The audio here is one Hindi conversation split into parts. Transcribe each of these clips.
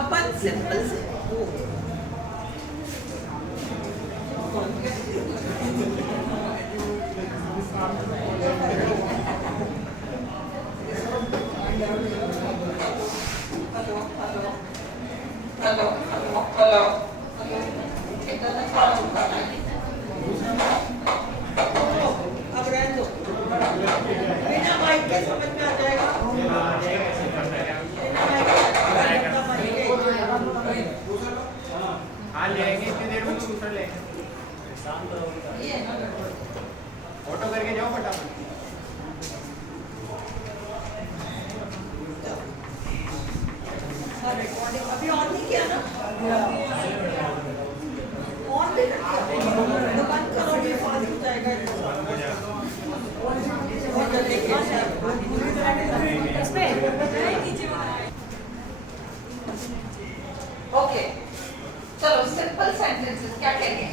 अपन सिंपल से हेलो हेलो हेलो अब रहने दो, बिना माइक के समझ में आ जाएगा। हाँ लेंगे, इतनी देर में दूसरा लेंगे। ऑटो करके जाओ फटाफट। रिकॉर्डिंग अभी ऑन नहीं किया ना? ऑन भी तो बंद करो, ये फास्ट हो जाएगा। ओके चलो, सिंपल सेंटेंसेस क्या कहेंगे?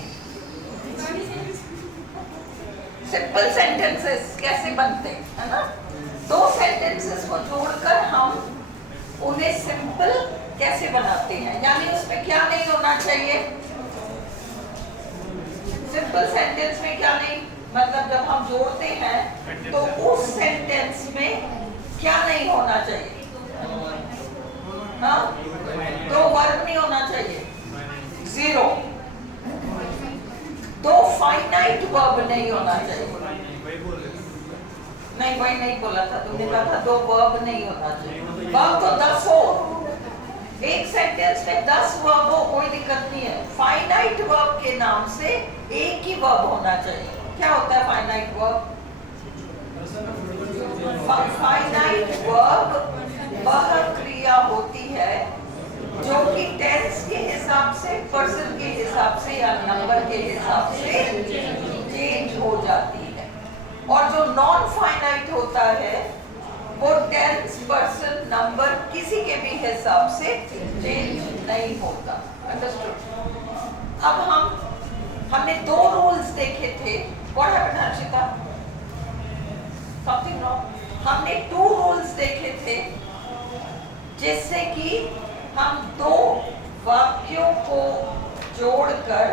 सिंपल सेंटेंसेस कैसे बनते हैं, है ना? दो सेंटेंसेस को जोड़कर हम उन्हें सिंपल कैसे बनाते हैं, यानी उसमें क्या नहीं होना चाहिए? सिंपल सेंटेंस में क्या नहीं, मतलब जब हम जोड़ते हैं तो उस सेंटेंस में क्या नहीं होना चाहिए? हाँ, दो वर्ब नहीं होना चाहिए, जीरो। दो फाइनाइट वर्ब नहीं होना चाहिए। नहीं, वही नहीं बोला था तुमने, कहा था दो वर्ब नहीं होना चाहिए। वर्ब तो 10 हो, एक सेंटेंस में 10 वर्ब हो, कोई दिक्कत नहीं है। फाइनाइट वर्ब के नाम से एक ही वर्ब होना चाहिए। क्या होता है फाइनाइट वर्ब? फाइनाइट वर्ब वह क्रिया होती है जो कि टेंस के हिसाब से, पर्सन के हिसाब से या नंबर के हिसाब से चेंज हो जाती है। और जो नॉन फाइनाइट होता है वो टेंस, पर्सन, नंबर किसी के भी हिसाब से चेंज नहीं होता। अंडरस्टूड? अब हमने दो रूल्स देखे थे। What happened Harshita? Something wrong? हमने 2 रूल्स देखे थे जिससे कि हम दो वाक्यों को जोड़कर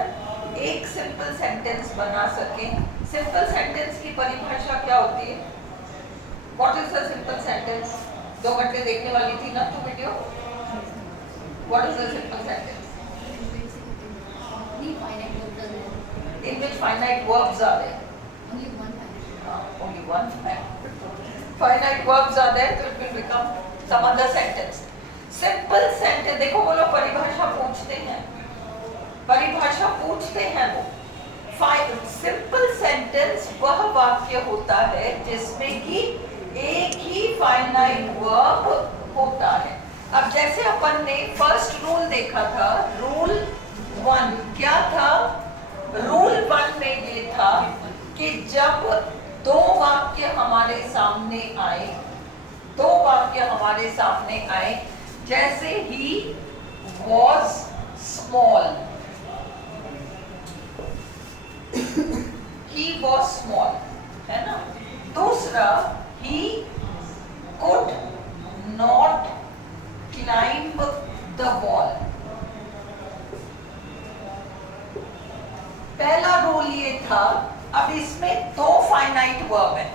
एक सिंपल सेंटेंस बना सकें। सिंपल सेंटेंस की परिभाषा क्या होती है? What is a simple sentence? 2 घंटे देखने वाली थी ना तू video? What is a simple sentence? In which finite verbs are there? Only one finite verbs are there, so it will become some other sentence. Simple sentence, देखो वो लोग परिभाषा पूछते हैं, परिभाषा पूछते हैं वो। सिंपल सेंटेंस वह वाक्य होता है जिसमें कि एक ही फाइनाइट वर्ब होता है। अब जैसे अपन ने फर्स्ट रूल देखा था, रूल 1 क्या था? रूल 1 में ये था कि जब दो वाक्य हमारे सामने आए, दो वाक्य हमारे सामने आए, जैसे he was small, he was small, है ना? दूसरा, he could not climb the wall। पहला रूल ये था। अब इसमें दो फाइनाइट वर्ब है।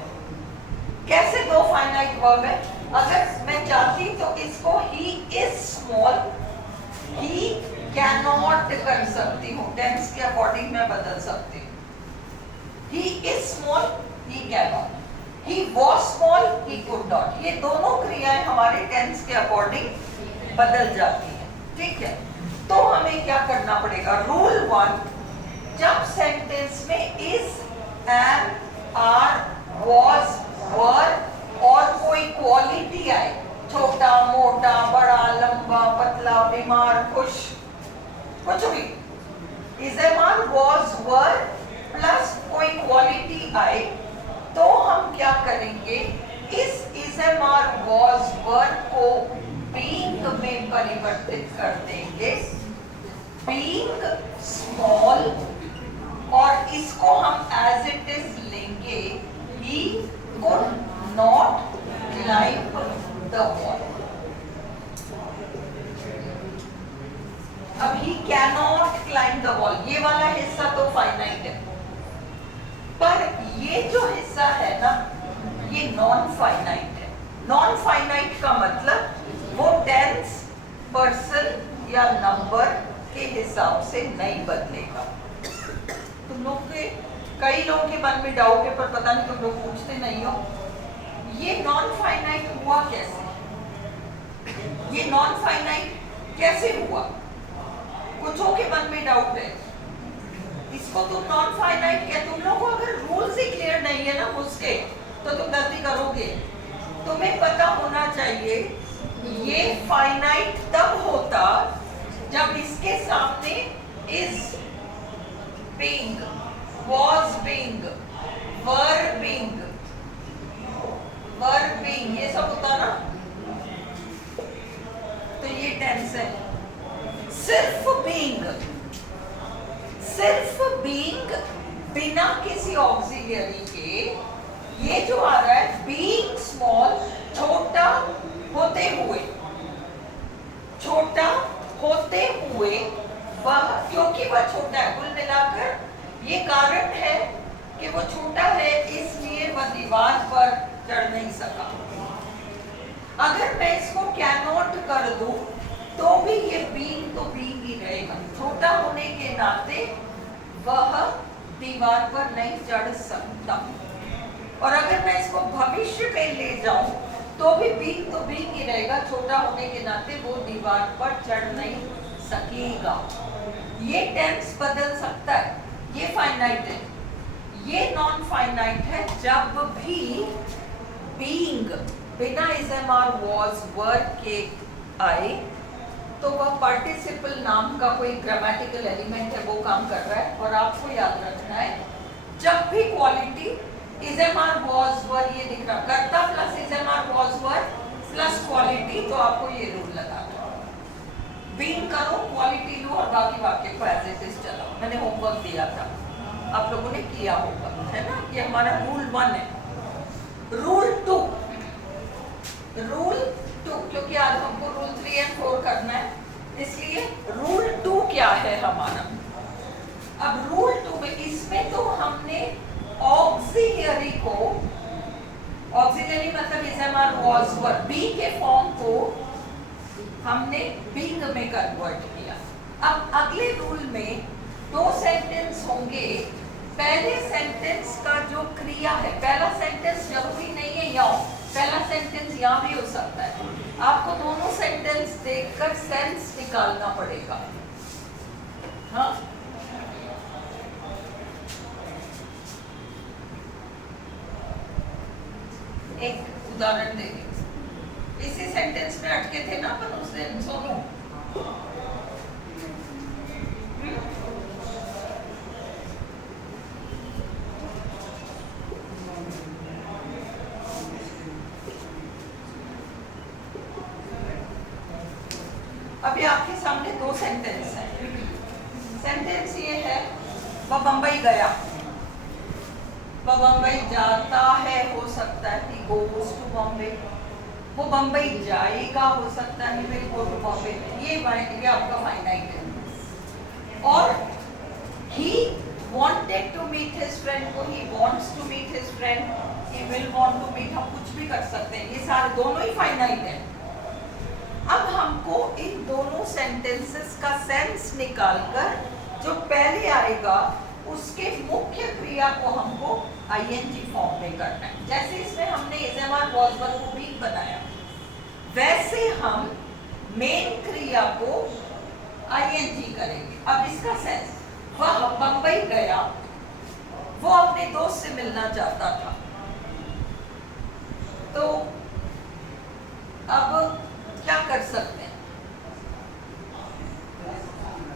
कैसे दो फाइनाइट वर्ब है? अगर मैं चाहती तो इसको he is small, he cannot कर सकती हूँ, टेंस के अकॉर्डिंग मैं बदल सकती हूँ। he is small, he cannot, he was small, he could not। ये दोनों क्रियाएं हमारे टेंस के अकॉर्डिंग बदल जाती हैं, ठीक है? तो हमें क्या करना पड़ेगा? रूल 1, जब सेंटेंस में is, am, are, was, were और कोई क्वालिटी आए, छोटा, मोटा, बड़ा, लंबा, पतला, बीमार, खुश, कुछ भी, is, am, are, was, were plus कोई क्वालिटी आए, तो हम क्या करेंगे? इस is, am, are, was, were को being में परिवर्तित कर देंगे, being small, और इसको हम as it is लेंगे, he could not climb the wall। He cannot climb the wall, ये वाला हिस्सा तो फाइनाइट है, पर ये जो हिस्सा है ना ये नॉन फाइनाइट है। नॉन फाइनाइट का मतलब वो टेंस पर्सन या नंबर के हिसाब से नहीं बदलेगा। तुम लोग के कई लोगों के मन में डाउट है, पर पता नहीं तुम लोग पूछते नहीं हो। ये नॉन फाइनाइट हुआ कैसे? ये नॉन फाइनाइट कैसे हुआ? कुछों के मन में डाउट है, इसको तुम नॉन फाइनाइट क्या? तुम लोगों को अगर रूल्स ही क्लियर नहीं है ना उसके, तो तुम गलती करोगे। तुम्हें पता होना चाहिए ये फाइनाइट तब होता जब इसके सामने is being, was being, were being ये सब होता ना, तो ये टेंस है। सिर्फ being बिना किसी ऑक्सिलियरी के, ये जो आ रहा है being small, छोटा होते हुए वह, क्योंकि वह छोटा है, कुल मिलाकर ये कारण है कि वो छोटा है इसलिए वह दीवार पर चढ़ नहीं सका। अगर मैं इसको कैनॉट कर दूं तो भी ये बीइंग तो बीइंग ही रहेगा, छोटा होने के नाते वह दीवार पर नहीं चढ़ सकता। और अगर मैं इसको भविष्य में ले जाऊं तो भी बीइंग तो बीइंग ही रहेगा, छोटा होने के नाते वो दीवार पर चढ़ नहीं सकेगा। ये टेंस बदल सकता है, ये फाइनाइट है। ये नॉन फाइनाइट है जब भी बीइंग बिना इज़-एम-आर वाज वर के आए तो वह पार्टिसिपल नाम का कोई ग्रामेटिकल एलिमेंट है वो काम कर रहा है। और आपको याद रखना है जब भी क्वालिटी इज़-एम-आर वाज वर ये दिख रहा, कर्ता plus is-M-are was were plus quality, तो आपको ये रूल लगाना है। बीइंग करो, क्वालिटी लो और बाकी वाक्य को एज इट इज चलाओ। मैंने होमवर्क दिया था, आप लोगों ने किया होगा, है ना? ये हमारा रूल 1 है। रूल 2, क्योंकि आज हमको रूल 3 और 4 करना है, इसलिए रूल 2 क्या है हमारा? अब रूल 2 में, इसमें तो हमने ऑक्सिलियरी को, ऑक्सिलियरी मतलब इज़-एम-आर वाज वर, बी के फॉर्म को हमने बीइंग में कन्वर्ट किया। अब अगले रूल में 2 सेंटेंस होंगे। पहले सेंटेंस का जो क्रिया है, पहला सेंटेंस जरूरी नहीं है यहाँ, पहला सेंटेंस यहाँ भी हो सकता है। आपको दोनों सेंटेंस देखकर सेंस निकालना पड़ेगा। हाँ, एक उदाहरण देंगे। इसी सेंटेंस में अटके थे ना अपन उस दिन, सोनू। अभी आपके सामने 2 सेंटेंस हैं। सेंटेंस ये है, वह बंबई गया, वह बंबई जाता है, हो सकता है he goes to Bombay। वो बंबई जाएगा, हो सकता है he will go to Bombay। ये आपका फाइनाइट है। और he wanted to meet his friend को he wants to meet his friend, he will want to meet, हम कुछ भी कर सकते हैं, ये सारे दोनों ही फाइनाइट हैं। अब हमको इन दोनों सेंटेंसेस का सेंस निकालकर जो पहले आएगा उसके मुख्य क्रिया को हमको आईएनजी फॉर्म में करना है। जैसे इसमें हमने इज़-एम-आर वाज वर को भी बनाया, वैसे हम मेन क्रिया को आईएनजी करेंगे। अब इसका सेंस, वह बंबई गया, वो अपने दोस्त से मिलना चाहता था, तो अब क्या कर सकते हैं?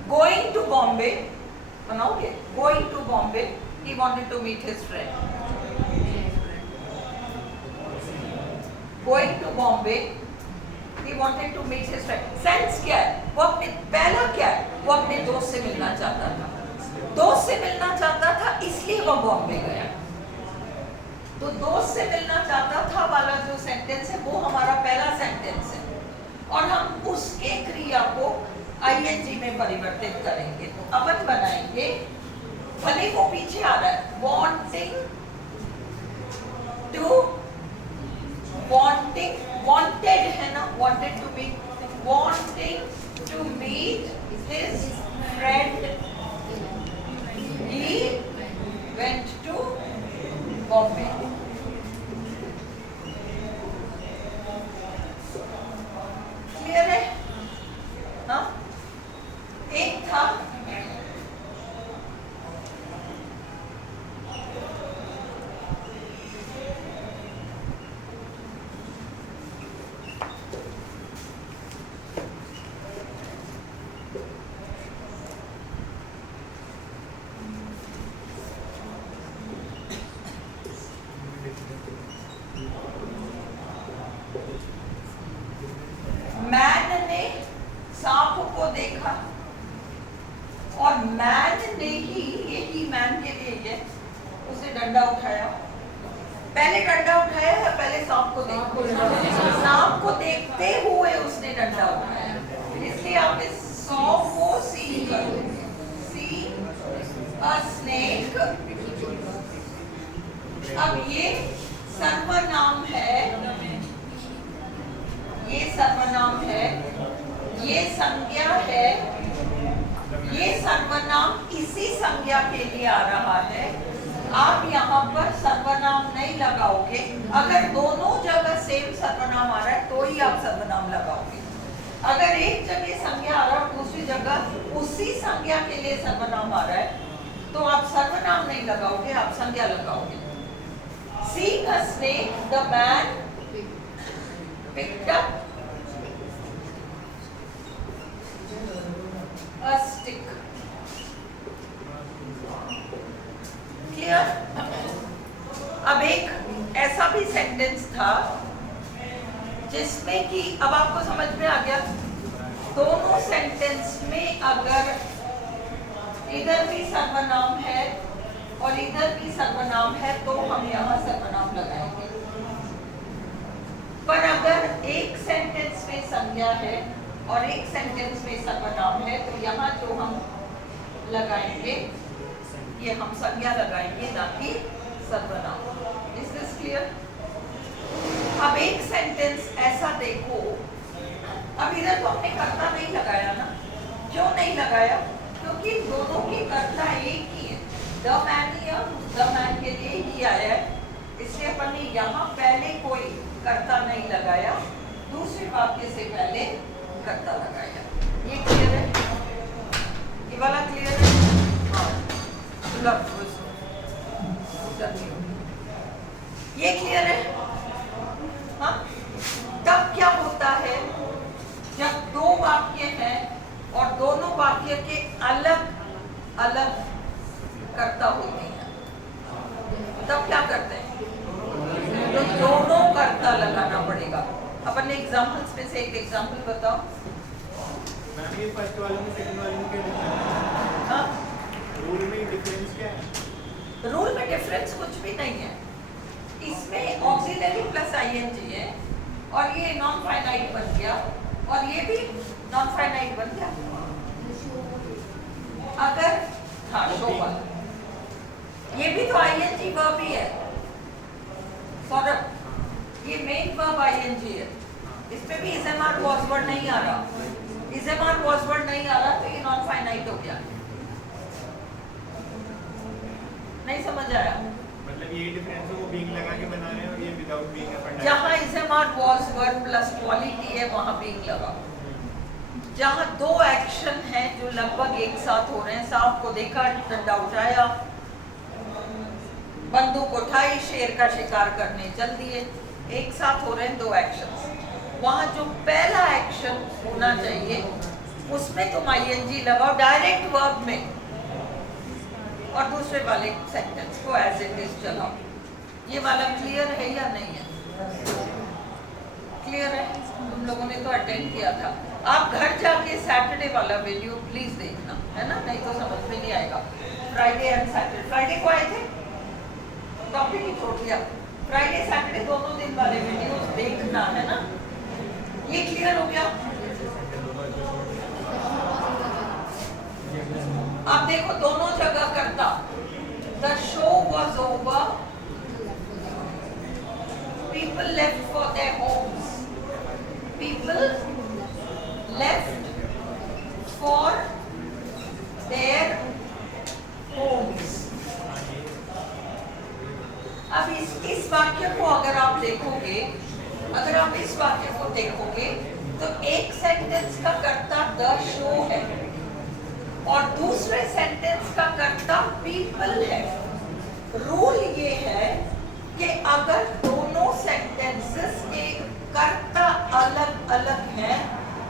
गोइंग टू बॉम्बे बनाओगे, going to Bombay, he wanted to meet his friend। Going to Bombay, he wanted to meet his friend। Sense क्या है? वो अपने, पहला क्या है? वो अपने दोस्त से मिलना चाहता था, दोस्त से मिलना चाहता था इसलिए वो बॉम्बे गया। तो दोस्त से मिलना चाहता था वाला जो सेंटेंस है वो हमारा पहला सेंटेंस है, और हम उसके क्रिया को आईएनजी में में परिवर्तित करेंगे। तो अपन बनाएंगे, भले वो पीछे आ रहा है, wanting, wanted है ना, wanted to be, wanting to meet his friend, he went to Bombay. Clear है? हाँ, एक था मैन ने सांप को देखा और मैन ने ही, यही मैन के लिए है, उसने डंडा उठाया। पहले डंडा उठाया या पहले सांप को देखा? सांप को देखते हुए उसने डंडा उठाया, इसलिए आप इस सौ को सी कर दोगे, सी अ स्नेक। अब ये सर्वनाम है, ये सर्वनाम है, ये संज्ञा है, ये सर्वनाम इसी संज्ञा के लिए आ रहा है। आप यहाँ पर सर्वनाम नहीं लगाओगे, अगर दोनों जगह सेम सर्वनाम आ रहा है तो ही आप सर्वनाम लगाओगे। अगर एक जगह संज्ञा आ रहा है, दूसरी जगह उसी संज्ञा के लिए सर्वनाम आ रहा है तो आप सर्वनाम नहीं लगाओगे, आप संज्ञा लगाओगे। Seeing a snake, the man picked up a stick. Clear? अब एक ऐसा भी सेंटेंस था जिसमें कि अब आपको समझ में आ गया, दोनों सेंटेंस में अगर इधर भी सर्वनाम है और इधर भी सर्वनाम है तो हम यहाँ सर्वनाम लगाएंगे। पर अगर एक सेंटेंस में संज्ञा है और एक सेंटेंस में सर्वनाम है तो यहाँ जो हम लगाएंगे ये हम संज्ञा लगाएंगे, ना कि सर्वनाम। Is this clear? अब एक सेंटेंस ऐसा देखो, अब इधर तो हमने कर्ता नहीं लगाया ना, क्यों नहीं लगाया? क्योंकि दोनों की कर्ता एक ही है, द मैन के लिए ही आया है, इसलिए अपन ने यहाँ पहले कोई कर्ता नहीं लगाया, दूसरे वाक्य से पहले कर्ता लगाया। ये क्लियर है? ये वाला क्लियर है? हाँ, ये क्लियर है? हाँ, तब क्या होता है जब दो वाक्य हैं और दोनों वाक्य के अलग अलग कर्ता होते हैं, तब क्या करते हैं? तो दोनों कर्ता लगाना पड़ेगा। अपन ने एग्जाम्पल्स में से एक एग्जाम्पल बताओ। मैम ये फर्स्ट वाले में सेकंड वाले में क्या डिफरेंस? हाँ, रूल में डिफरेंस क्या है? रूल में डिफरेंस कुछ भी नहीं है, इसमें ऑक्सिलरी प्लस आईएनजी है और ये नॉन फाइनाइट बन गया और ये भी नॉन फाइनाइट बन गया। अगर हाँ, शो वाला ये भी तो आईएनजी वर्ब ही है सौरभ, ये मेन वर्ब आईएनजी है, इसमें भी इज़एमआर वॉज वर्ड नहीं आ रहा, इज़एमआर वॉज वर्ड नहीं आ रहा तो ये नॉन फाइनाइट हो गया। नहीं समझ आया? मतलब ये डिफरेंस है, वो बीइंग लगा के बना रहे हैं और ये विदाउट बीइंग अपन जहाँ इज़एमआर वॉज वर्ड प्लस क्वालिटी है वहाँ बीइंग लगा। जहाँ दो एक्शन हैं जो लगभग एक साथ हो रहे हैं, सांप को देखा, डंडा उठाया, बंदूक उठाई, शेर का शिकार करने चल दिए, एक साथ हो रहे हैं दो एक्शंस। वहाँ जो पहला एक्शन होना चाहिए उसमें तुम आईएनजी लगाओ डायरेक्ट वर्ब में और दूसरे वाले सेंटेंस को एज इट इज चलाओ। ये वाला क्लियर है या नहीं है? क्लियर है? तुम लोगों ने तो अटेंड किया था। आप घर जाके सैटरडे वाला वीडियो प्लीज देखना, है ना, नहीं तो समझ में नहीं आएगा। फ्राइडे एंड सैटरडे, फ्राइडे को आए थे, टॉपिक ही छोड़ दिया। फ्राइडे सैटरडे दोनों दिन वाले वीडियोस देखना, है ना। ये क्लियर हो गया? देखो दोनों जगह करता, the show was over, people left for their homes, people left for their homes। अब इस वाक्य को अगर आप देखोगे, अगर आप इस वाक्य को देखोगे तो एक सेंटेंस का कर्ता द शो है और दूसरे सेंटेंस का कर्ता पीपल है। रूल ये है कि अगर दोनों सेंटेंसेस के कर्ता अलग अलग हैं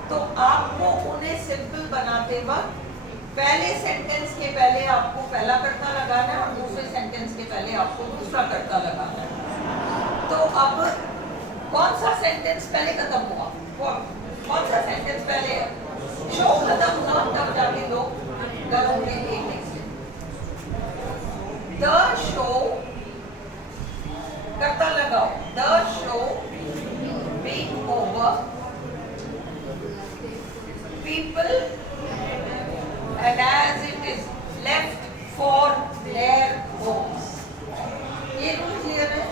तो आपको उन्हें सिंपल बनाते वक्त पहले सेंटेंस के पहले आपको पहला कर्ता लगाना है और दूसरे सेंटेंस के पहले आपको दूसरा कर्ता लगाना है। तो अब कौन सा सेंटेंस पहले खत्म हुआ, कौन सा सेंटेंस पहले है? शो खत्म हुआ तब जाके लोग घरों में एक से द शो कर्ता लगाओ, the show being over, people and as it is left for their homes। ये रूल क्लियर है?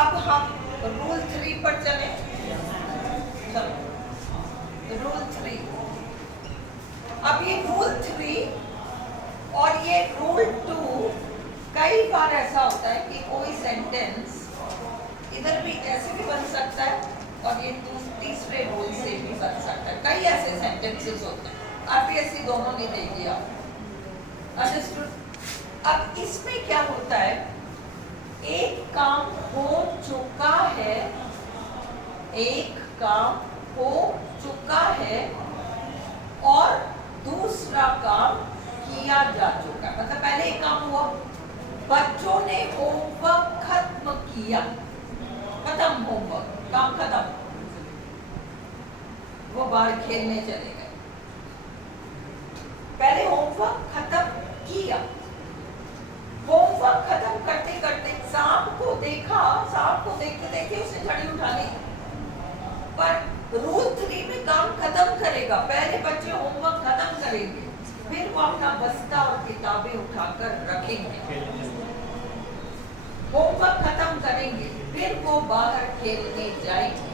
अब हम रूल 3 पर चले। चलो रूल 3। अब ये रूल 3 और ये रूल 2 कई बार ऐसा होता है कि कोई सेंटेंस इधर भी ऐसे भी बन सकता है और ये तीसरे रूल से भी बन सकता है। कई ऐसे सेंटेंसेस होते हैं, आरपीएससी दोनों ने दे दिया। अब इसमें क्या होता है, एक काम हो चुका है, एक काम हो चुका है और दूसरा काम किया जा चुका है। मतलब पहले एक काम हुआ, बच्चों ने होमवर्क खत्म किया, खत्म होमवर्क, काम खत्म, वो बाहर खेलने चले गए। पहले होमवर्क खत्म किया, होमवर्क खत्म करते करते सांप को देखा, सांप को देखते देखते उसने छड़ी उठा ली। पर रूल 3 में काम खत्म करेगा, पहले बच्चे होमवर्क खत्म करेंगे, फिर वो अपना बस्ता और किताबें उठाकर रखेंगे, होमवर्क खत्म करेंगे, फिर वो बाहर खेलने जाएंगे।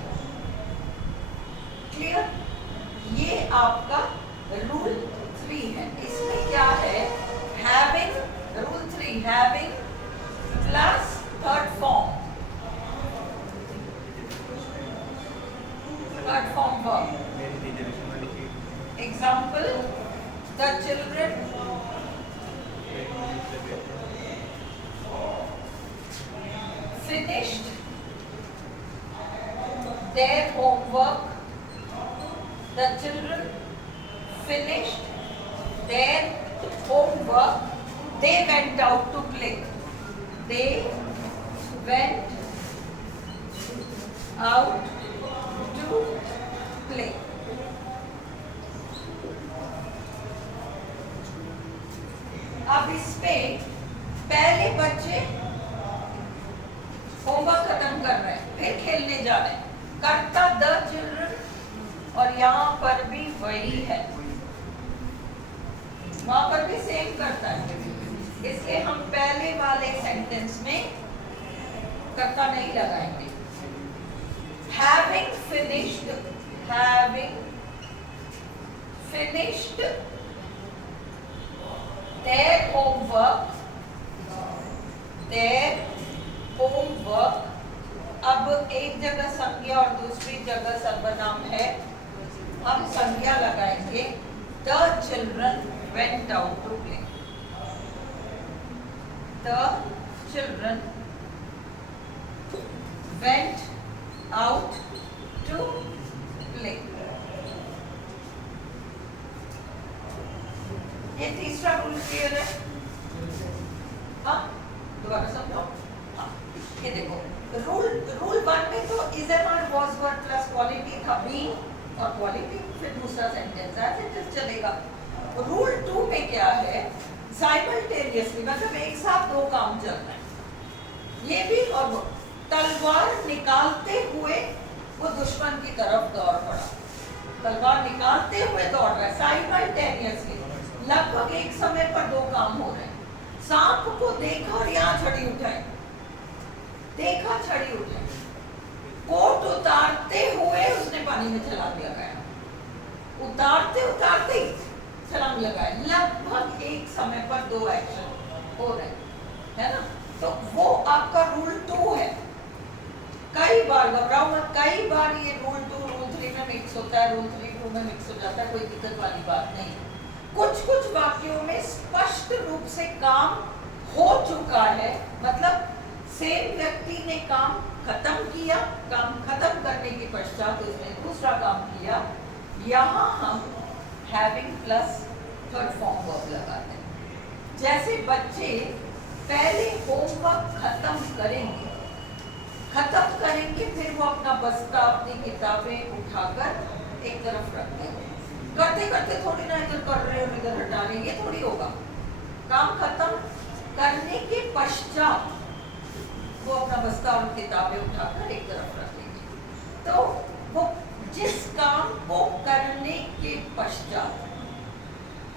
क्लियर? ये आपका रूल 3 है। इसमें क्या है, having, rule 3 having plus third form, third form verb. Example, the children finished their homework, the children finished their homework, they went out to play, they went out to play। अब इसमें पहले बच्चे होमवर्क खत्म कर रहे हैं, फिर खेलने जा रहे हैं, करता द चिल्ड्रन और यहाँ पर भी वही है, वहां पर भी सेम करता है, इसलिए हम पहले वाले सेंटेंस में करता नहीं लगाएंगे। Having finished, having finished their homework, their homework। अब एक जगह संज्ञा और दूसरी जगह सर्वनाम है, हम संज्ञा लगाएंगे, the children went out to play, the children went out to play। ये तीसरा रूल क्लियर है? हाँ, दोबारा समझो। हाँ, ये देखो, रूल 1 में तो is am are was were plus quality था, बी और क्वालिटी, फिर दूसरा सेंटेंस है, सेंटेंस चलेगा। रूल 2 में क्या है, साइमल्टेनियसली, मतलब एक साथ दो काम चल रहे हैं, ये भी और वो। तलवार निकालते हुए वो दुश्मन की तरफ दौड़ पड़ा, तलवार निकालते हुए दौड़ रहा है, साइमल्टेनियसली। लगभग एक समय पर दो काम हो रहे हैं। सांप को देखा और यहाँ छड़ी उठाई, देखा छड़ी उठाई, कोट उतारते हुए उसने पानी में छलांग लगाया, उतारते उतारते छलांग लगाया। लगभग एक समय पर दो एक्शन हो रहे है ना। तो वो आपका रूल 2 है। कई बार घबराओ मत, कई बार ये रूल 2 रूल 3 में मिक्स होता है, रूल 3 2 में मिक्स हो जाता है, कोई दिक्कत वाली बात नहीं। कुछ कुछ वाक्यों में स्पष्ट रूप से काम हो चुका है, मतलब सेम व्यक्ति ने काम खत्म किया, काम खत्म करने के पश्चात उसने दूसरा काम किया। यहाँ हम having plus third form verb लगाते हैं। जैसे बच्चे पहले होमवर्क खत्म करेंगे, फिर वो अपना बस्ता अपनी किताबें उठाकर एक तरफ रख देंगे। करते करते थोड़ी ना इधर कर रहे हो इधर हटा रहे, ये थोड़ी होगा। काम खत्म करने के पश्चात वो अपना बस्ता और किताबें उठाकर एक तरफ रख देंगे। तो वो जिस काम को करने के पश्चात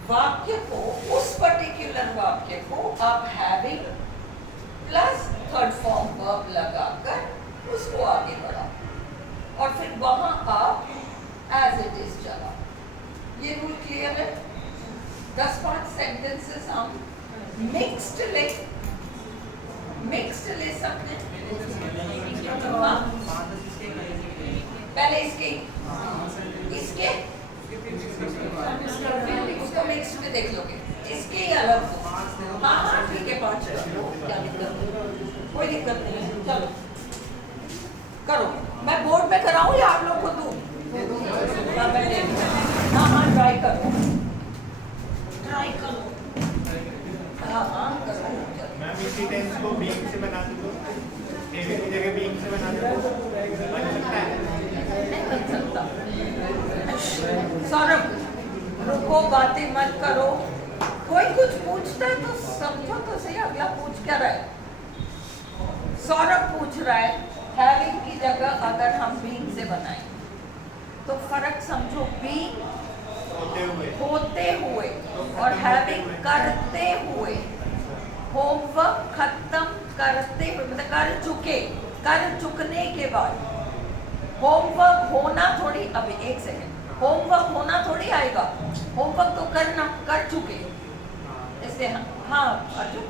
वाक्य को, उस पर्टिकुलर वाक्य को आप having plus third form verb लगाकर उसको आगे बढ़ाओ और फिर वहां आप एज इट इज चलाओ। ये रूल क्लियर है। 10-5 सेंटेंसेस हम मिक्स्ड ले सकते हैं। पहले इसके उसको मिक्स में देख लोगे, इसके ही अलग हो। हाँ ठीक है, 5 क्या दिक्कत है, कोई दिक्कत नहीं है। चलो करो, मैं बोर्ड में कराऊं या आप लोग को दूं? हाँ ट्राई करो। हाँ करो। मैम इसी टेंस को बीइंग से बना दो, एवी की जगह बीइंग से बना दो, बन सकता है? नहीं बन सकता। सौरभ रुको, बातें मत करो। कोई कुछ पूछता है तो समझो तो सही, अगला पूछ क्या रहा है। सौरभ पूछ रहा है हैविंग की जगह अगर हम बीइंग से बनाएं तो फर्क समझो। बीइंग होते हुए और हैविंग करते हुए। होमवर्क खत्म करते हुए मतलब कर चुकने के बाद। होमवर्क होना थोड़ी, अभी एक सेकंड, होमवर्क होना थोड़ी आएगा, होमवर्क तो करना, कर चुके। इसलिए हाँ अर्जुन,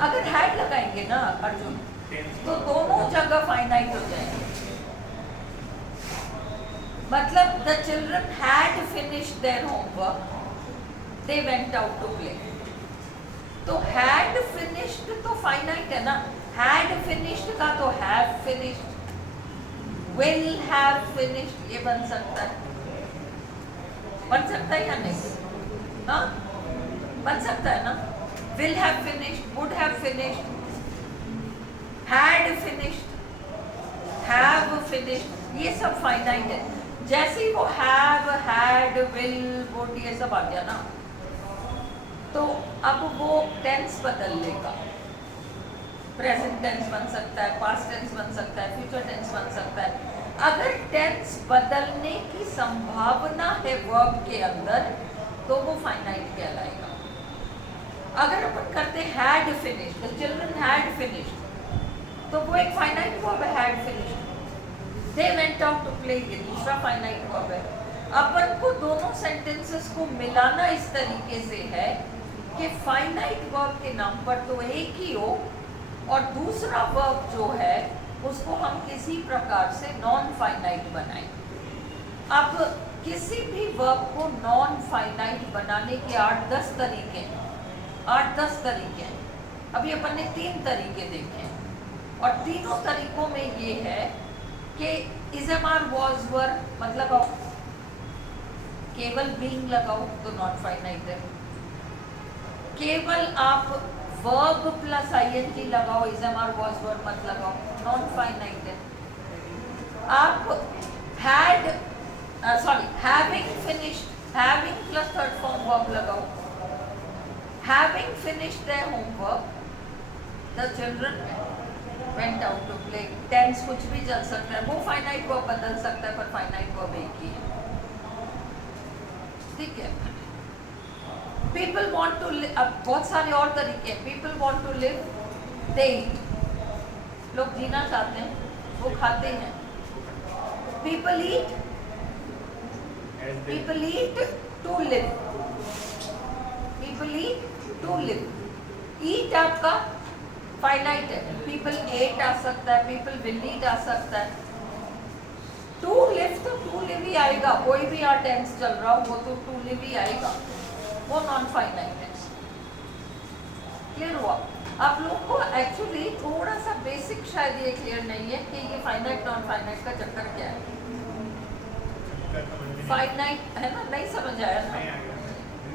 अगर हैड लगाएंगे ना अर्जुन तो दोनों जगह फाइनाइट हो जाएंगे। मतलब the children had finished their homework, they went out to play. तो हैड फिनिश्ड तो फाइनाइट है ना, हैड फिनिश्ड का तो have finished, will have finished, ये बन सकता है या नहीं? हाँ बन सकता है ना। Will have finished, would have finished, had finished, have finished, ये सब फाइनाइट है। जैसे ही वो हैव, हैड, विल, वुड ये सब आ गया ना, तो अब वो टेंस बदल लेगा। प्रेजेंट टेंस बन सकता है, पास्ट टेंस बन सकता है, फ्यूचर टेंस बन सकता है। अगर टेंस बदलने की संभावना है वर्ब के अंदर तो वो फाइनाइट कहलाएगा। अगर अपन करते had finished, the children had finished, तो वो एक फाइनाइट वर्ब है, had finished. They went out to play, ये दूसरा फाइनाइट वर्ब है। अपन को दोनों सेंटेंसेस को मिलाना इस तरीके से है कि फाइनाइट वर्ब के नाम पर तो एक ही हो और दूसरा वर्ब जो है उसको हम किसी प्रकार से नॉन फाइनाइट बनाएं। अब किसी भी वर्ब को नॉन फाइनाइट बनाने के 8-10 तरीके हैं, 8-10 तरीके हैं। अभी अपन ने 3 तरीके देखे हैं और तीनों तरीकों में ये है कि इज़-एम-आर वाज वर मतलब केवल बीइंग लगाओ तो नॉट फाइनाइट है। केवल आप वर्ब प्लस आईएनजी लगाओ, इज़-एम-आर वाज वर मत लगाओ, नॉन फाइनाइट है। आप having finished, having plus third form verb लगाओ। Having finished their homework, the children went out to play. Tense कुछ भी चल सकता है, वो फाइनाइट वर्ब बदल सकता है पर फाइनाइट वर्ब एक ही है। ठीक है। पीपल वॉन्ट टू लिव, अब बहुत सारे और तरीके हैं। People want to live, they eat, लोग जीना चाहते हैं, वो खाते हैं। People eat, people eat to live, people eat to live. Eat आपका फाइनाइट है, पीपल एट आ सकता है, पीपल विल ईट आ सकता है। टू लिव तो टू लिव ही आएगा, कोई भी यहाँ टेंस चल रहा हो वो तो टू लिव ही आएगा, वो नॉन फाइनाइट है। क्लियर हुआ? आप लोगों को एक्चुअली थोड़ा सा बेसिक शायद ये क्लियर नहीं है कि ये फाइनाइट नॉन फाइनाइट का चक्कर क्या है। फाइनाइट है ना, नहीं समझ आया ना?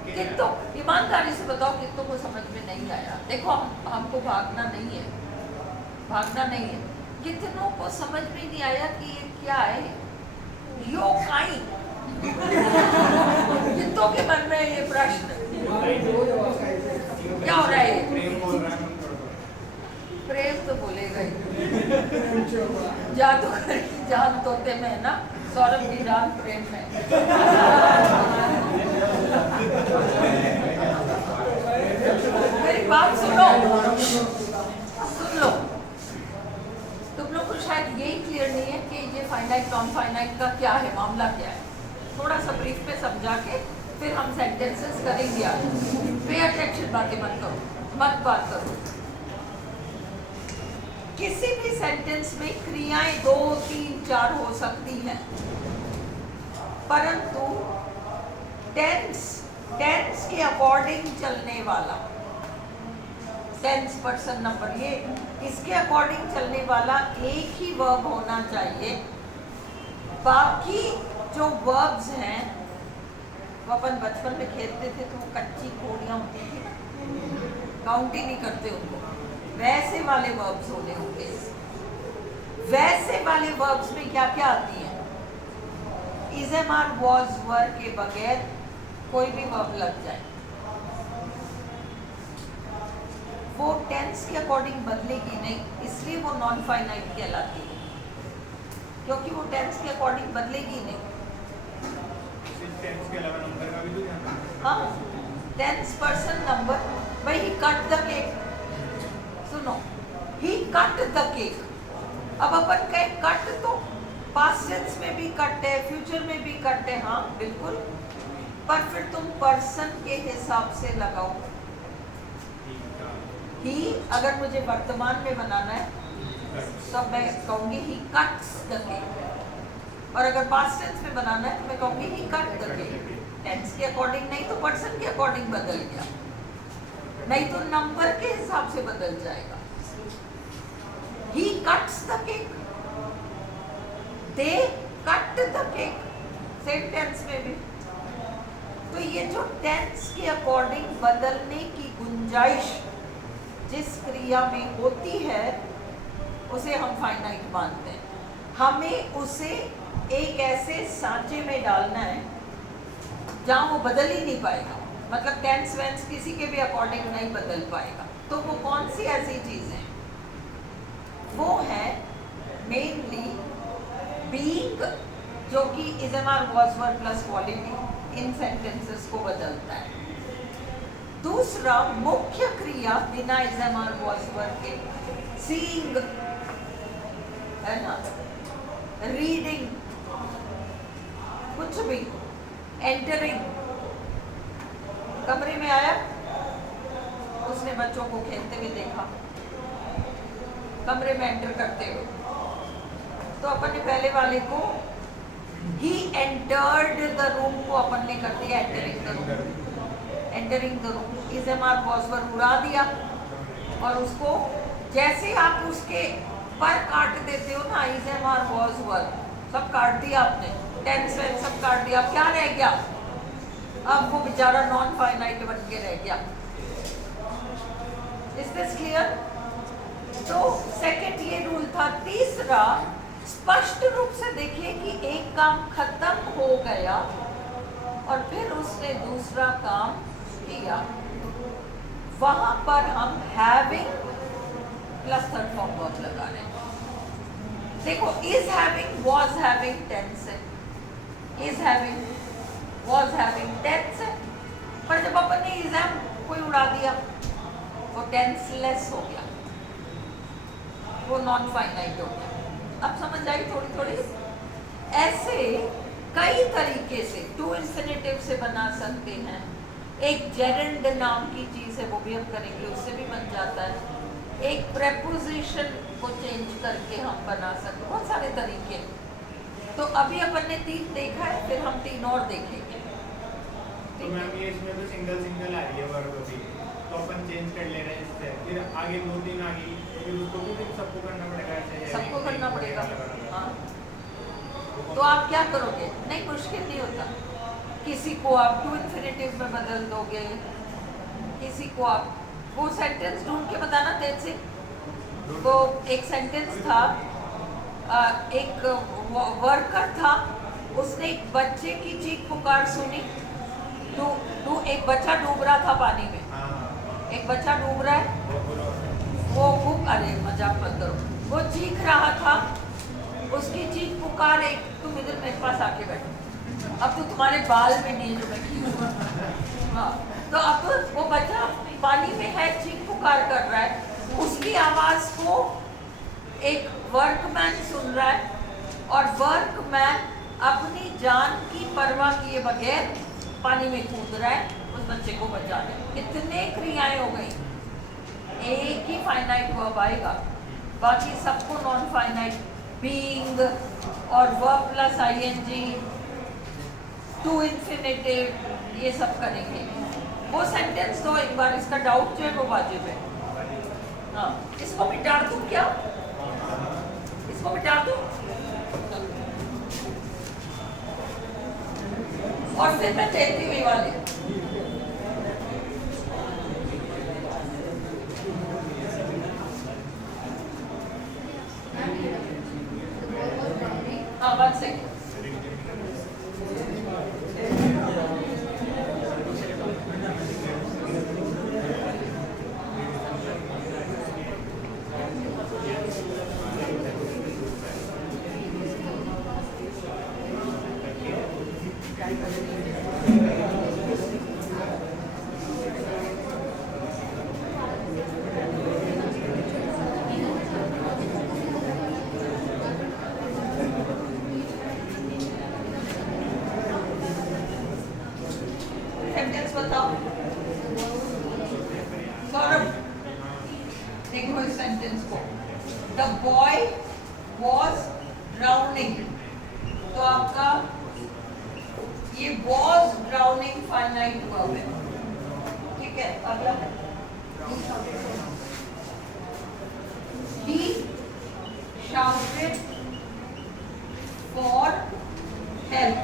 कितनों, ईमानदारी से बताओ कितनों को समझ में नहीं आया? देखो हमको भागना नहीं है, भागना नहीं है। कितनों को समझ में नहीं आया कि ये क्या है? योकाई। कितनों के मन में ये प्रश्न क्या हो रहा है? प्रेम तो बोलेगा ही। जादूगर की जान तोते में है ना, सौरभ की जान प्रेम में। मेरी बात सुनो, सुन लो। तुम लोग को शायद यही क्लियर नहीं है कि ये फाइनाइट नॉन फाइनाइट का क्या है, मामला क्या है। थोड़ा सा ब्रीफ में समझा के फिर हम सेंटेंसेस करेंगे। पे अटेंशन, बातें मत करो, मत बात करो। किसी भी सेंटेंस में क्रियाएं 2, 3, 4 हो सकती हैं, परंतु टेंस के अकॉर्डिंग चलने वाला, टेंस पर्सन नंबर, ये इसके अकॉर्डिंग चलने वाला एक ही वर्ब होना चाहिए। बाकी जो वर्ब्स हैं, वो अपन बचपन में खेलते थे तो वो कच्ची कोड़ियाँ होती थी ना, काउंट ही नहीं करते उनको, वैसे वाले वर्ब्स होने होंगे। वैसे वाले वर्ब्स में क्या क्या आती हैं? Is am are was were के बगैर कोई भी वर्ब लग जाए, वो टेंस के अकॉर्डिंग बदलेगी नहीं, इसलिए वो नॉन फाइनाइट कहलाती है, क्योंकि वो टेंस के अकॉर्डिंग बदलेगी नहीं। टेंस के अलावा नंबर का भी तो ध्यान रखना। हाँ, टेंस पर्सन नंबर, भाई ही कट द केक, सुनो, ही कट द केक। अब अपन कहें कट तो पास्ट टेंस में भी कट है, फ्यूचर में भी कट है, हाँ बिल्कुल, पर फिर तुम पर्सन के हिसाब से लगाओ। ही अगर मुझे वर्तमान में बनाना है तो मैं कहूँगी ही कट्स द केक, और अगर पास्ट टेंस में बनाना है तो मैं कहूँगी ही कट द केक। टेंस के अकॉर्डिंग नहीं तो पर्सन के अकॉर्डिंग बदल गया, नहीं तो नंबर के हिसाब से बदल जाएगा। He cuts the cake, they cut the cake, same tense में भी। तो ये जो टेंस के अकॉर्डिंग बदलने की गुंजाइश जिस क्रिया में होती है उसे हम फाइनाइट मानते हैं। हमें उसे एक ऐसे सांचे में डालना है जहाँ वो बदल ही नहीं पाएगा, मतलब टेंस वेंस किसी के भी अकॉर्डिंग नहीं बदल पाएगा। तो वो कौन सी ऐसी चीज़ है? वो है मेनली बीइंग, जो कि is am are was were plus quality इन सेंटेंसेस को बदलता है। दूसरा मुख्य क्रिया बिना is am are was were के, सीइंग है ना, रीडिंग, कुछ भी, एंटरिंग, कमरे में आया, उसने बच्चों को खेलते हुए देखा, कमरे में एंटर करते हुए, तो अपन ने पहले वाले को ही एंटर्ड द रूम को अपन ने कर दिया entering the room. Entering the room, is am are was were उड़ा दिया, और उसको जैसे आप उसके पर काट देते हो ना, is am are was were सब काट दिया आपने, टेंस वेंस सब काट दिया, क्या रह गया? अब वो बेचारा नॉन फाइनाइट बन के रह गया। Is this clear? तो सेकंड ये रूल था। तीसरा, स्पष्ट रूप से देखिए कि एक काम खत्म हो गया और फिर उसने दूसरा काम किया, वहां पर हम having plus third form verb लगा रहे हैं। देखो, is having, was having tense है, is having was having tense है, पर जब अपन ने एग्जाम कोई उड़ा दिया वो टेंसलेस हो गया, वो नॉन फाइनाइट हो गया। अब समझ आई थोड़ी थोड़ी। ऐसे कई तरीके से टू इंफिनिटिव से बना सकते हैं। एक जेरेंड नाम की चीज़ है, वो भी हम करेंगे, उससे भी बन जाता है। एक प्रेपोजिशन को चेंज करके हम बना सकते, बहुत सारे तरीके। तो अभी अपन ने 3 देखा है, फिर हम 3 और देखेंगे। तो मैम ये इसमें तो सिंगल सिंगल आ रही है वर्ब भी, तो अपन चेंज कर ले रहे हैं इससे, फिर आगे 2-3 आ गई, फिर उसको भी फिर सबको करना पड़ेगा ऐसे। सबको करना पड़ेगा। हाँ, तो आप क्या करोगे? नहीं, मुश्किल नहीं होता। किसी को आप टू इन्फिनेटिव में बदल दोगे, किसी को आप वो सेंटेंस ढूंढ के बताना तेज से। वो एक सेंटेंस था, एक वर्कर था, उसने एक बच्चे की चीख पुकार सुनी। एक बच्चा डूब रहा था पानी में, एक बच्चा डूब रहा है, वो खूब, अरे मजाक मत करो, वो चीख रहा था, उसकी चीख पुकार। एक तुम इधर मेरे पास आके बैठो, अब तो तुम्हारे बाल में नहीं है जो मैं खींचूं। हाँ, तो अब वो बच्चा पानी में है, चीख पुकार कर रहा है, उसकी आवाज को एक वर्कमैन सुन रहा है, और वर्कमैन अपनी जान की परवाह किए बगैर पानी में कूद रहा है उस बच्चे को बचाने। कितने क्रियाएं हो गई, एक ही फाइनाइट वर्ब आएगा, बाकी सबको नॉन फाइनाइट, बीइंग और verb plus ING, to infinitive, ये सब करेंगे। वो सेंटेंस दो एक बार, इसका डाउट जो है वो वाजिब है। हाँ, इसको मिटा दूं क्या? इसको मिटा दूं और फिर मैं देती हुई वाले। हाँ, 1 सेकेंड। सेंटेंस बताओ सौरभ, देखो इस सेंटेंस को, द बॉय वॉज ड्राउनिंग, तो आपका ये वॉज ड्राउनिंग फाइनाइट वर्ब है, ठीक है। अगला है ही shouted for help,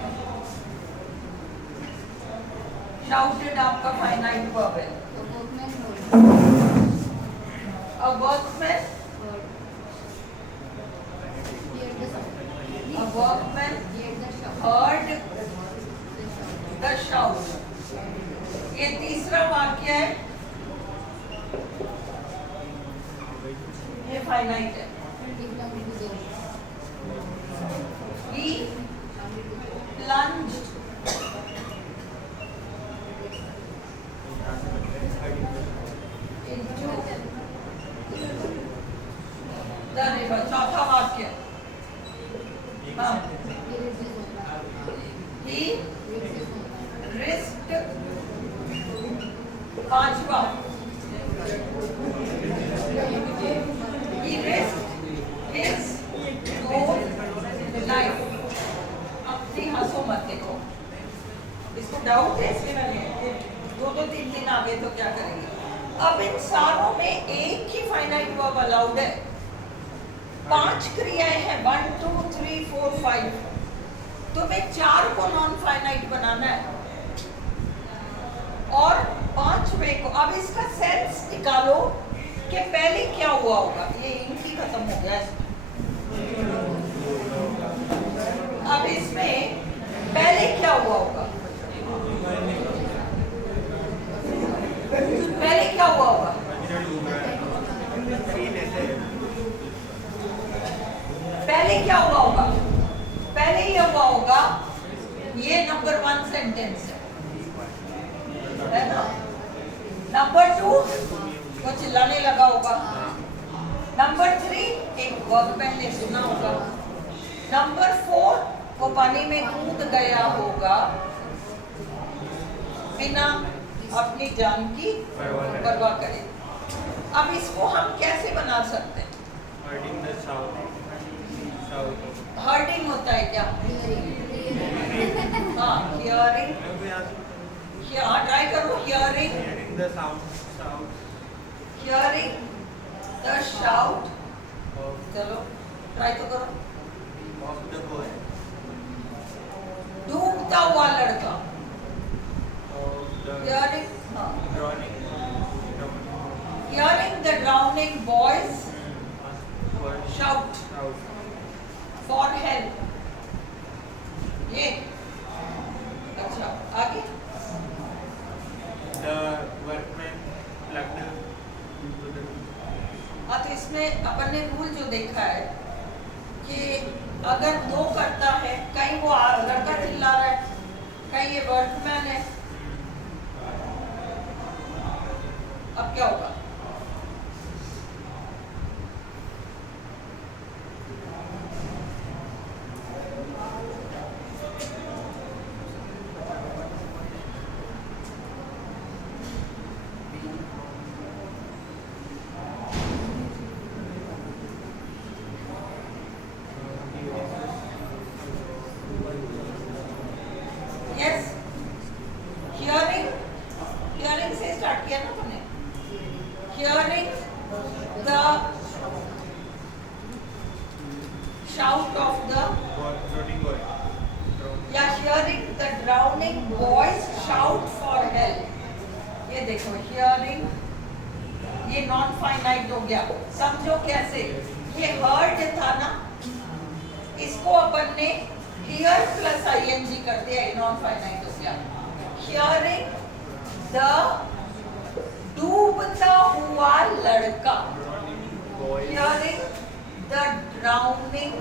shouted आपका फाइनाइट वर्ब है। A workman heard the shout, ये तीसरा वाक्य है, ये फाइनाइट है। He plunged into the river, चौथा वाक्य। हाँ, he risked, पांचवा, he risked his own life, अपनी हंसो मत देखो, इसको डाउट है इसलिए मैंने 2-3 आ गए तो क्या करेंगे। अब इन सारों में एक ही फाइनाइट वर्ब अलाउड है, 5 क्रियाएं हैं, 1 2 3 4 5, तुम्हें 4 को नॉन फाइनाइट बनाना है और 5वें को। अब इसका सेंस निकालो कि पहले क्या हुआ होगा, ये इनकी खत्म हो गया। अब इसमें पहले क्या हुआ होगा, पहले क्या हुआ होगा, पहले क्या हुआ होगा, पहले ये हुआ होगा ये नंबर 1 सेंटेंस है ना। नंबर 2 वो चिल्लाने लगा होगा। नंबर 3 एक वर्ब पहले सुना होगा। नंबर 4 वो पानी में कूद गया होगा बिना अपनी जान की परवाह करे। अब इसको हम कैसे बना सकते हैं? Hurting the south. हर्टिंग होता है क्या? हाँ, हियरिंग। हाँ, ट्राई करो। Hearing the sound hearing the shout. चलो ट्राई तो करो। Of the boy. डूबता हुआ लड़का। Hearing hearing the drowning boys shout for help. ये अच्छा, आगे The workman plugged into the हाँ, तो इसमें अपन ने रूल जो देखा है कि अगर 2 करता है, कहीं वो लड़का चिल्ला रहा है, कहीं ये वर्कमैन है, अब क्या होगा? यस, हियरिंग से स्टार्ट किया ना तुमने। Hearing the shout of the drowning boy. या hearing the drowning boys shout for help. ये देखो, हियरिंग ये नॉन फाइनाइट हो गया। समझो कैसे, ये हर्ड था ना, इसको अपन ने हियर प्लस आईएनजी कर दिया, ये नॉन फाइनाइट हो गया। हियरिंग द डूबता हुआ लड़का। Hearing the drowning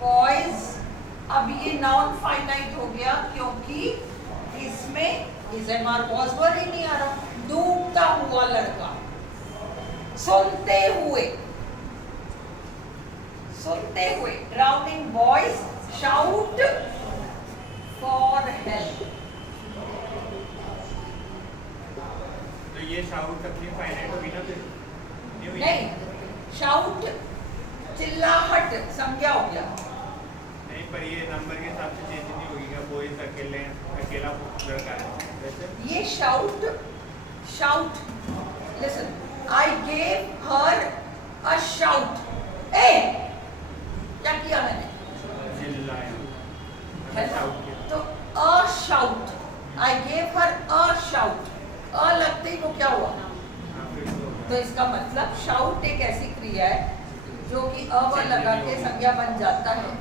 boys. अब ये नॉन फाइनाइट हो गया क्योंकि इसमें इज़ेमार वॉजवर ही नहीं आ रहा। डूबता हुआ लड़का। सुनते हुए drowning boys shout for help. तो ये शाउट अपनी फाइनाइट होगी ना फिर? नहीं, शाउट चिल्लाहट संज्ञा हो गया। नहीं, पर ये नंबर के हिसाब से चेंज नहीं होगी क्या? बॉयज अकेला लड़का है वैसे। ये shout listen, I gave her a shout. A क्या किया मैंने? चिल्लाया, शाउट किया। तो a shout, I gave her a shout. A लगते ही वो क्या हुआ? हाँ, फिर तो तो इसका मतलब शाउट एक ऐसी क्रिया है जो कि अ व लगा के संज्ञा बन जाता है।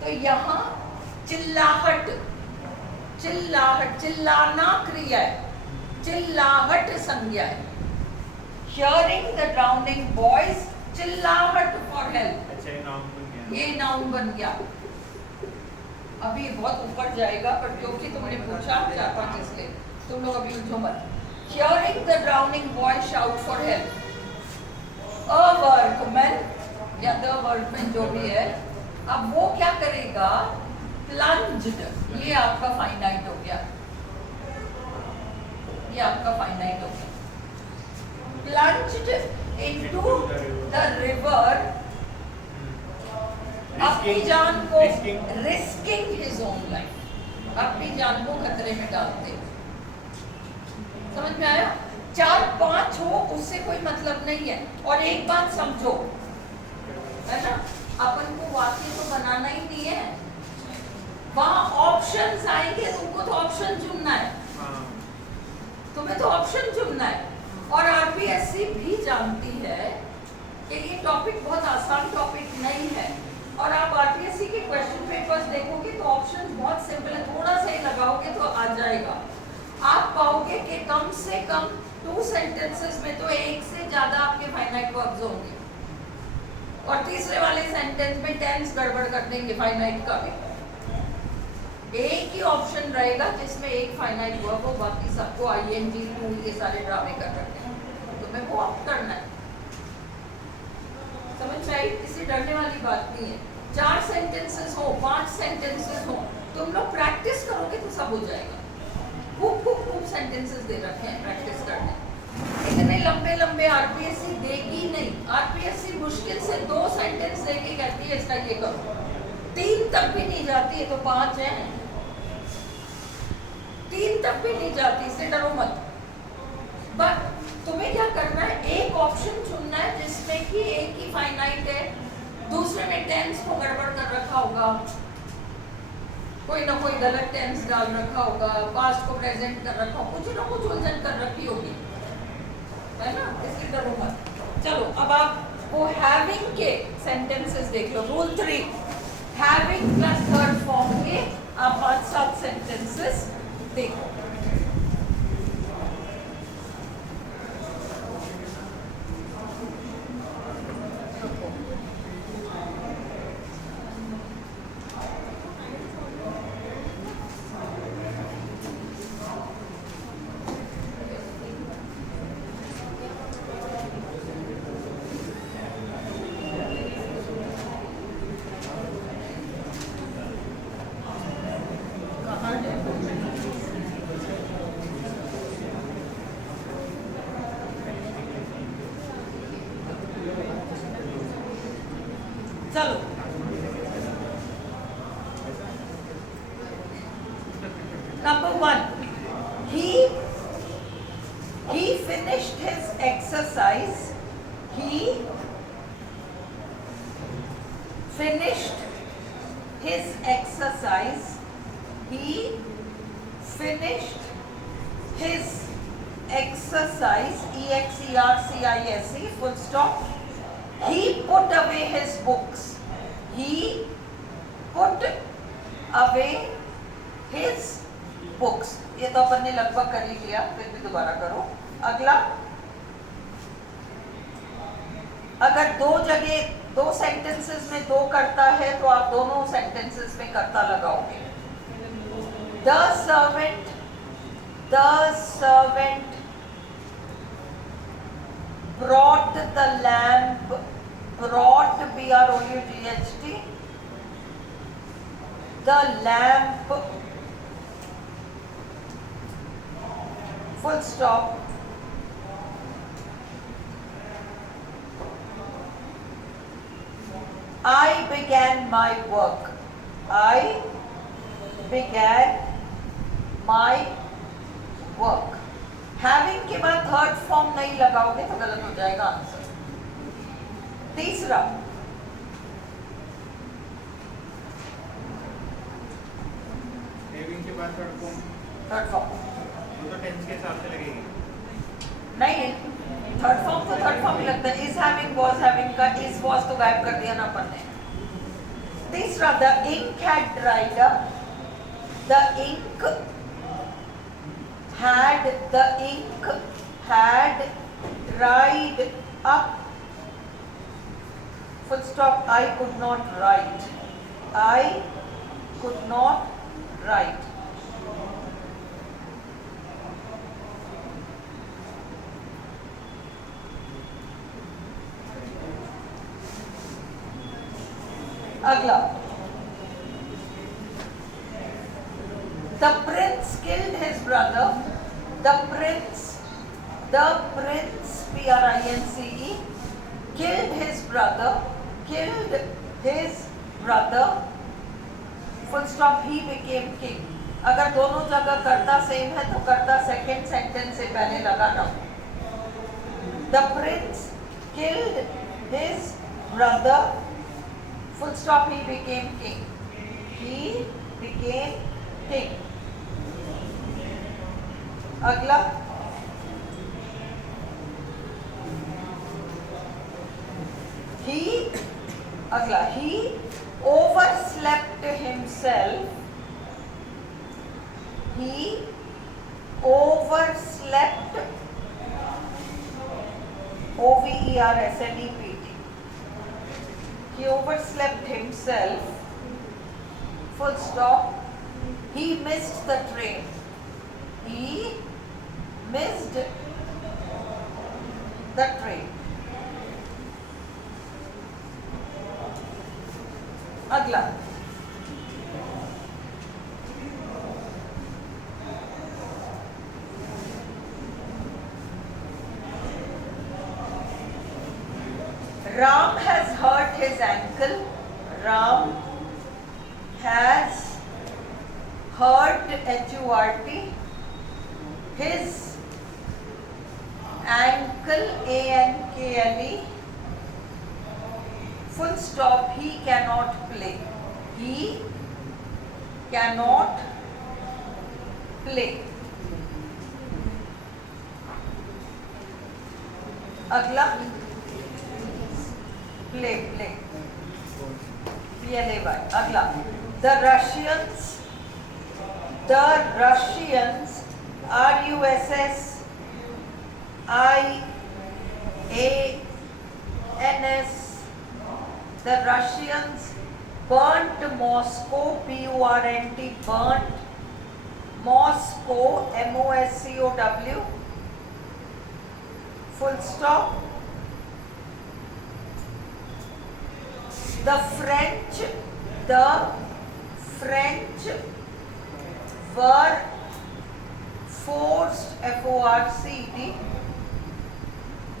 तो यहाँ चिल्लाहट चिल्लाना क्रिया है, चिल्लाहट संज्ञा है। हियरिंग द ड्राउनिंग बॉयज चिल्लाहट फॉर हेल्प। अच्छा, ये नाम बन गया। ये नाउन बन गया। अभी ये बहुत ऊपर जाएगा, पर क्योंकि तुमने पूछा 4-5 इसलिए तुम लोग अभी उठो मत। Hearing the drowning boy shout for help. A workman या द वर्कमैन जो भी है, अब वो क्या करेगा? प्लंज्ड। ये आपका फाइनाइट हो गया, ये आपका फाइनाइट हो गया। Plunged into the river. अपनी जान को रिस्किंग हिज ओन लाइफ, अपनी जान को खतरे में डालते। समझ में आया? 4-5 हो उससे कोई मतलब नहीं है। और एक बात समझो, है ना, अपन को वाक्य तो बनाना ही नहीं है, वहां ऑप्शंस आएंगे, तुमको तो ऑप्शन चुनना है। तुम्हें तो ऑप्शन चुनना है। और आरपीएससी भी जानती है कि ये टॉपिक बहुत आसान टॉपिक नहीं है। और आप आरपीएससी के क्वेश्चन पेपर्स देखोगे तो ऑप्शन बहुत सिंपल है, थोड़ा सा ही लगाओगे तो आ जाएगा। आप पाओगे कि कम से कम 2 सेंटेंसेस में तो एक से ज्यादा आपके फाइनाइट वर्ब्स होंगे। और तीसरे वाले सेंटेंस में टेंस गड़बड़ कर देंगे फाइनाइट का भी। एक ही ऑप्शन रहेगा जिसमें एक फाइनाइट वर्ब हो, बाकी सबको आईएनजी टू ये सारे ड्रामे कर रखे हैं, तुम्हें वो ऑप्ट करना है। समझ आई? किसी डरने वाली बात नहीं है। 4 सेंटेंसेस हो, 5 सेंटेंसेस हो, तुम लोग प्रैक्टिस करोगे तो सब हो जाएगा। खूब सेंटेंसेस दे रखे हैं प्रैक्टिस करने। इतने लंबे लंबे आरपीएससी देगी नहीं। आरपीएससी मुश्किल से 2 सेंटेंस लेके कहती है इसका ये करो, 3 तक भी नहीं जाती है तो 5 है, 3 तक भी नहीं जाती, इससे डरो मत। बट तुम्हें क्या करना है, एक ऑप्शन चुनना है जिसमें कि एक ही फाइनाइट है, दूसरे में टेंस को गड़बड़ कर रखा होगा, कोई ना कोई गलत टेंस डाल रखा होगा, पास्ट को प्रेजेंट कर रखा होगा, कुछ ना कुछ उलझन कर रखी होगी, है ना, इसलिए डरो मत। चलो अब आप वो हैविंग के सेंटेंसेस देख लो। Rule 3, having plus third form के आप 5-7 सेंटेंसेस देखो। चलो number 1, he finished his exercise. He finished his exercise. He finished his exercise. EXERCISE full stop. He put away his books. He put away his books. ये तो अपन ने लगभग कर ही लिया, फिर भी दोबारा करो। अगला, अगर 2 जगह 2 सेंटेंसेस में 2 करता है तो आप दोनों सेंटेंसेस में करता लगाओगे। The servant brought the lamp, brought BROUGHT, the lamp, full stop. I began my work. I began my work. Having के बाद थर्ड फॉर्म नहीं लगाओगे तो गलत हो जाएगा आंसर। तीसरा, हैविंग के बाद थर्ड फॉर्म वो तो टेंस के हिसाब से लगेगी। नहीं, थर्ड फॉर्म तो थर्ड फॉर्म ही लगता है। इज हैविंग, वाज हैविंग का इज वाज तो गायब कर दिया ना अपन ने। तीसरा, the ink had dried up, the ink had, the ink had dried up, full stop. I could not write. I could not write. अगला, the prince killed his brother. The prince PRINCE killed his brother. Full stop. He became king. अगर दोनों जगह कर्ता सेम है तो कर्ता सेकंड सेंटेंस से पहले लगाना। The prince killed his brother. Full stop. He became king. He became king. अगला, he overslept himself. He overslept, OVERSLEPT. he overslept himself, full stop. He missed the train. He missed the train. अगला, Ram has hurt his ankle. Ram has hurt, H-U-R-T, his ankle, A-N-K-L-E, full stop. He cannot play. He cannot play. अगला, play, play, P-L-A-Y. अगला, the Russians, R-U-S-S-I-A-N-S, the Russians burnt Moscow, P-U-R-N-T, burnt Moscow, M-O-S-C-O-W, full stop. The French were forced, F-O-R-C-E-D,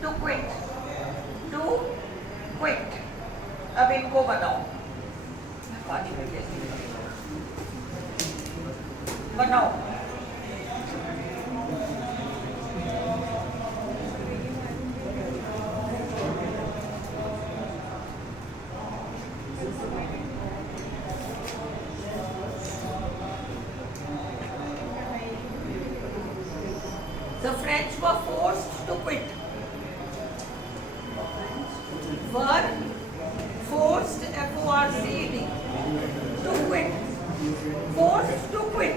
to quit. अब इनको बनाओ, मैं पानी में ले लूं। बनाओ। The French were forced to quit. Were forced, F-O-R-C-E-D, to quit. Forced to quit.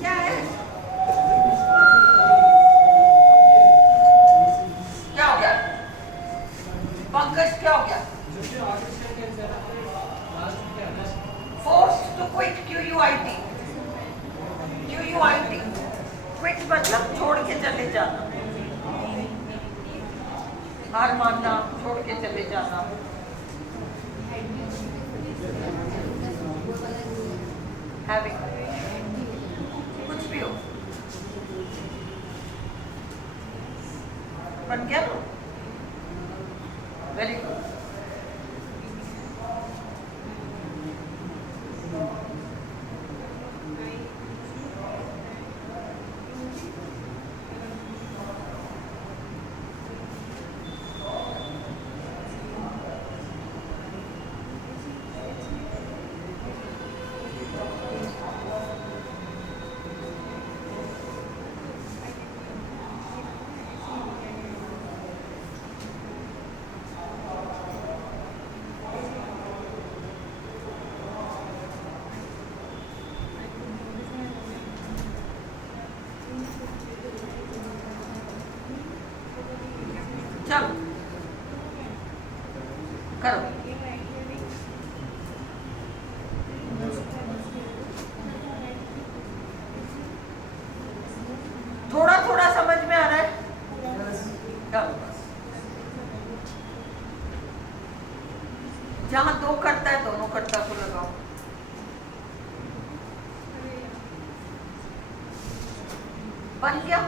क्या है? क्या हो गया? पंकज क्या हो गया? Forced to quit, Q-U-I-T. Q-U-I-T. Quit मतलब छोड़ के चले जाना, हार मानना, छोड़ के चले जाना। Having, कुछ भी हो, बन गया ना? Very good. चलो करो। थोड़ा थोड़ा समझ में आ रहा है? करो बस। जहां दो करता है दोनों कर्ता को लगाओ। बन गया?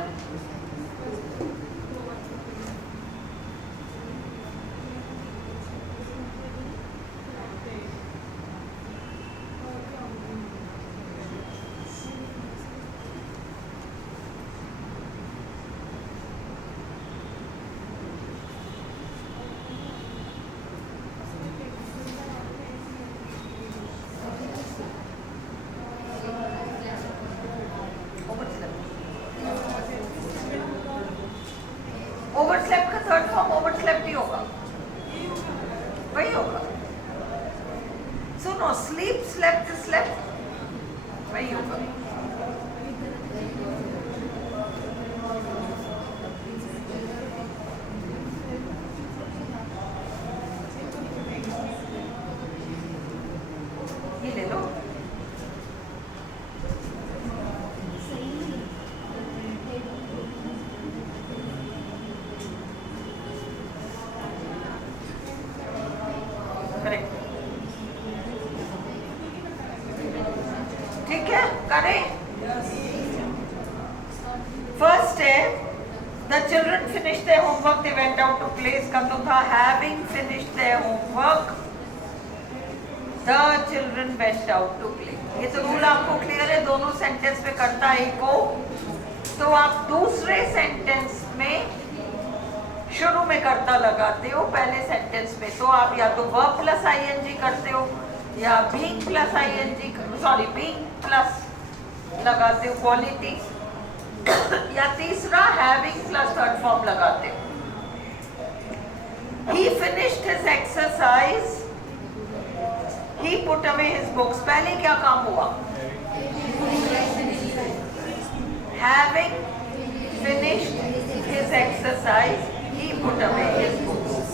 ओवरस्लेप्ट का थर्ड फॉर्म ओवरस्लेप्ट ही होगा, वही होगा। सुनो, स्लीप, स्लेप्ट, स्लेप्ट, वही होगा। ठीक है, करें। फर्स्ट है the children finish their homework they went out to play. इसका तो था having finished their homework the children went out to play. ये तो रूल आपको क्लियर है, दोनों सेंटेंस में करता है को। तो आप दूसरे सेंटेंस में शुरू में करता लगाते हो, पहले सेंटेंस में तो आप या तो वर्ब प्लस आईएनजी करते हो या being plus ING, sorry being plus लगाते हो क्वालिटी, या तीसरा हैविंग प्लस थर्ड फॉर्म लगाते हो। He finished his exercise. He put away his books. पहले क्या काम हुआ? Having finished his exercise, he put away his books.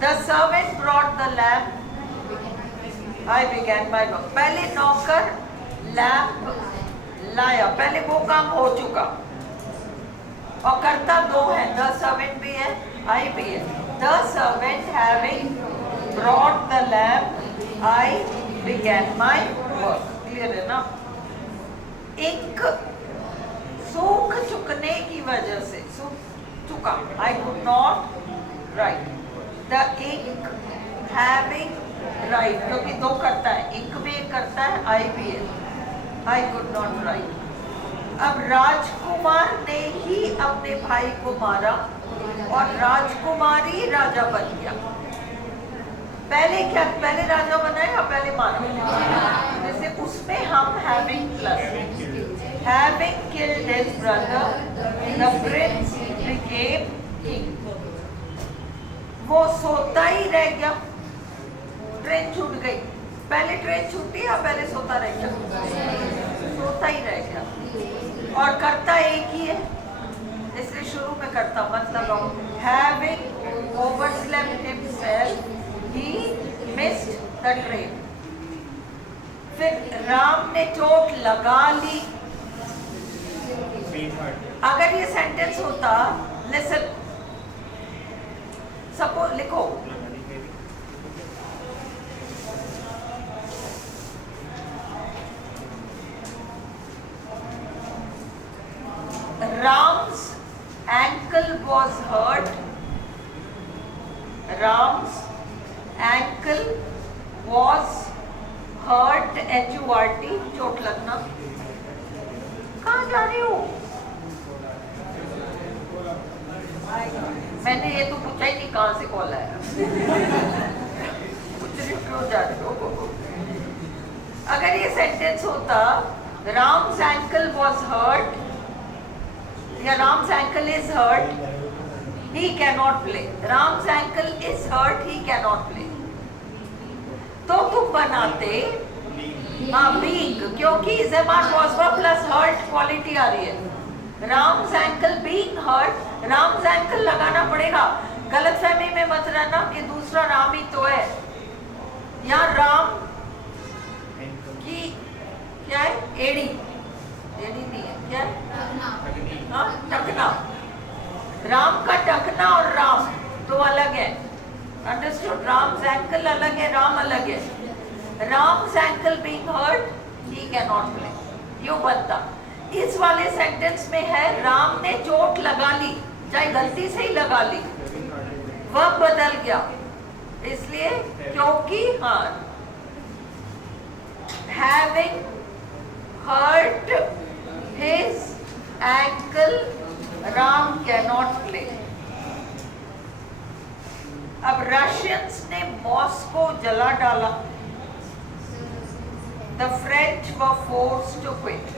The servant brought the lamp. I began my work. पहले नौकर लैम्प लाया, पहले वो काम हो चुका और करता दो है, द सर्वेंट भी है, आई भी है। The servant having brought the lamp, I began my work. Clear है ना? इंक सूख चुकने की वजह से, सूख चुका, I could not write. The ink having write, क्योंकि दो करता है, इंक भी एक करता है, आई भी है, I could not write. अब राजकुमार ने ही अपने भाई को मारा और राजकुमारी राजा बन गया। पहले क्या, पहले राजा बना है या पहले मारा? जैसे उसमें हम having plus, having killed his brother, the prince became king. वो सोता ही रह गया, ट्रेन छूट गई। पहले ट्रेन छूटी या पहले सोता रह गया? सोता ही रह गया। और करता एक ही है, इसलिए शुरू में करता मत लगाओ। Having overslept himself, he missed the train. फिर राम ने चोट लगा ली। अगर ये सेंटेंस होता, लिसन, सपोज लिखो Ram's ankle was hurt. Ram's ankle was hurt. H-U-R-T, चोट लगना। कहाँ जा रही हो? मैंने ये तो पूछा ही नहीं कहाँ से कॉल आया। पूछ रही क्यों जा रही हो? अगर ये सेंटेंस होता Ram's ankle was hurt या Ram's ankle is hurt, he cannot play. Ram's ankle is hurt, he cannot play. तो तुम बनाते being, क्योंकि ज़बान was verb plus hurt quality आ रही है। Ram's ankle being hurt, Ram's ankle लगाना पड़ेगा। गलतफहमी में मत रहना कि दूसरा राम ही तो है। यहाँ राम की क्या है? एड़ी, एड़ी नहीं है, क्या है? हाँ, टकना। राम का टकना और राम तो अलग है। अंडरस्टूड? राम्स एंकल अलग है, राम अलग है। Ram's ankle being hurt, he can not play. यूं बनता। इस वाले सेंटेंस में है राम ने चोट लगा ली, चाहे गलती से ही लगा ली, वर्ब बदल गया, इसलिए क्योंकि हाँ having hurt his ankle, Ram cannot play. अब रशियंस ने मॉस्को जला डाला। The French were forced to quit.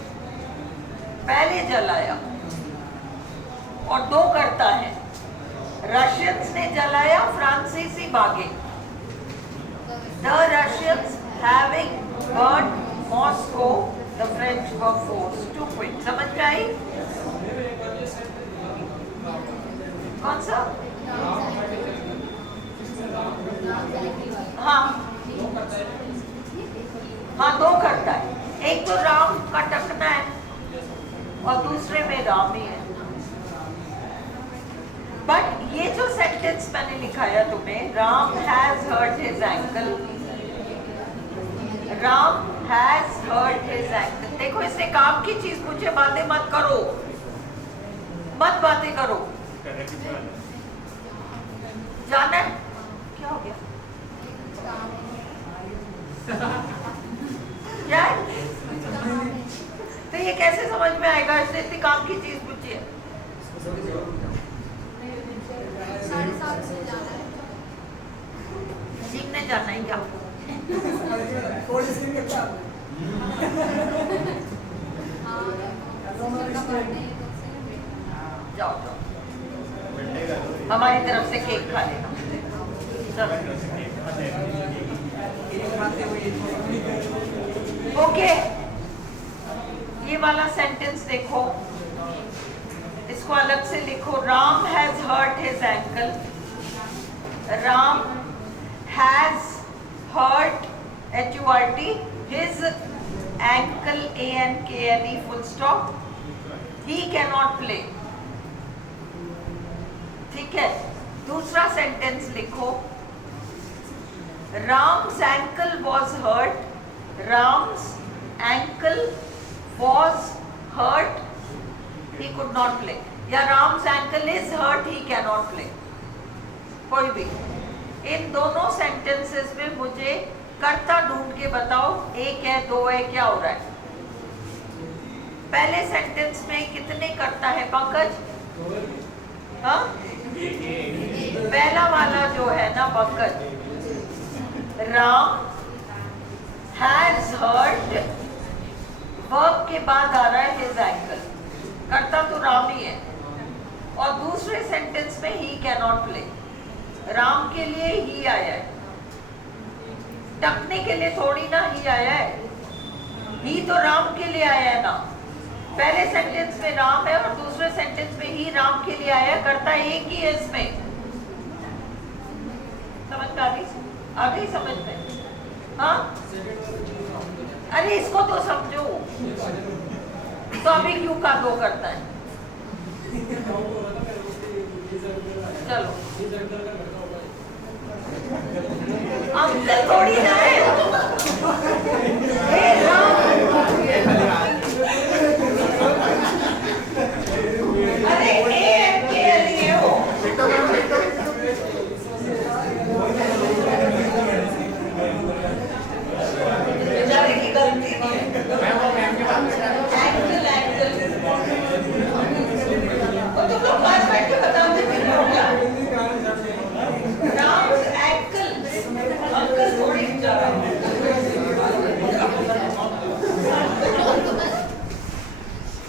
पहले जलाया और दो करता है, रशियंस ने जलाया, फ्रांसीसी भागे। The Russians having burned Moscow, the French were forced to quit. समझ में आई? कौन सा? हाँ हाँ, दो करता है, एक तो राम का टकना है और दूसरे में राम ही है। बट ये जो सेंटेंस मैंने लिखाया तुम्हें, Ram has hurt his ankle, Ram has hurt his ankle. देखो इसने काम की चीज पूछे, बातें मत करो, मत बातें करो। जाना है? क्या हो गया? क्या है? तो ये कैसे समझ में आएगा? इसने इतनी काम की चीज पूछी है। सीखने जाना है क्या? जाओ जाओ, हमारी तरफ से केक खा लेना। ओके, ये वाला सेंटेंस देखो, इसको अलग से लिखो। Ram has hurt his ankle. Ram has hurt HURT his ankle ANKLE full stop. He cannot play. ठीक है, दूसरा सेंटेंस लिखो। Ram's ankle was hurt. Ram's ankle was hurt. He could not play. या Ram's ankle is hurt. He cannot play. कोई भी इन दोनों सेंटेंसेस में मुझे कर्ता ढूंढ के बताओ, एक है, दो है, क्या हो रहा है? पहले सेंटेंस में कितने कर्ता है पंकज? हाँ, पहला वाला जो है ना Pankaj, Ram has hurt, verb के बाद आ रहा है हिज एंकल, कर्ता तो राम ही है। और दूसरे सेंटेंस में ही कैनॉट प्ले, राम के लिए ही आया है, टकने के लिए थोड़ी ना ही आया है, ही तो राम के लिए आया है ना। पहले सेंटेंस में राम है और दूसरे सेंटेंस में ही राम के लिए आया है, करता एक ही है इसमें। समझ में आ गई समझ में? हाँ, अरे इसको तो समझो, तो अभी क्यों का दो करता है? चलो, अंकल थोड़ी ना है। हे राम, अरे ANKLE हो। बेचारे की गलती नहीं है। एंकल और तुम लोग पास बैठ के बताओगे फिर हो क्या? राम्स एंकल, अंकल थोड़ी बेचारा।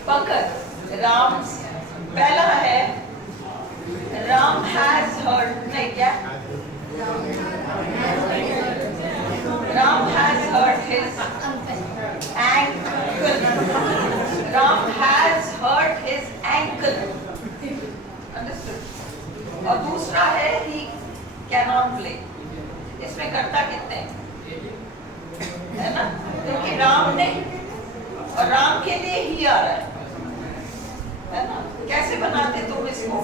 पंकज, राम्स पहला है, राम हैज हर्ट, नहीं क्या? Ram has hurt his ankle. Ram has hurt his ankle, understood? और दूसरा है ही कैनॉट प्ले। इसमें करता कितने है ना, क्योंकि राम ने और राम के लिए ही आ रहा है ना। कैसे बनाते तुम इसको?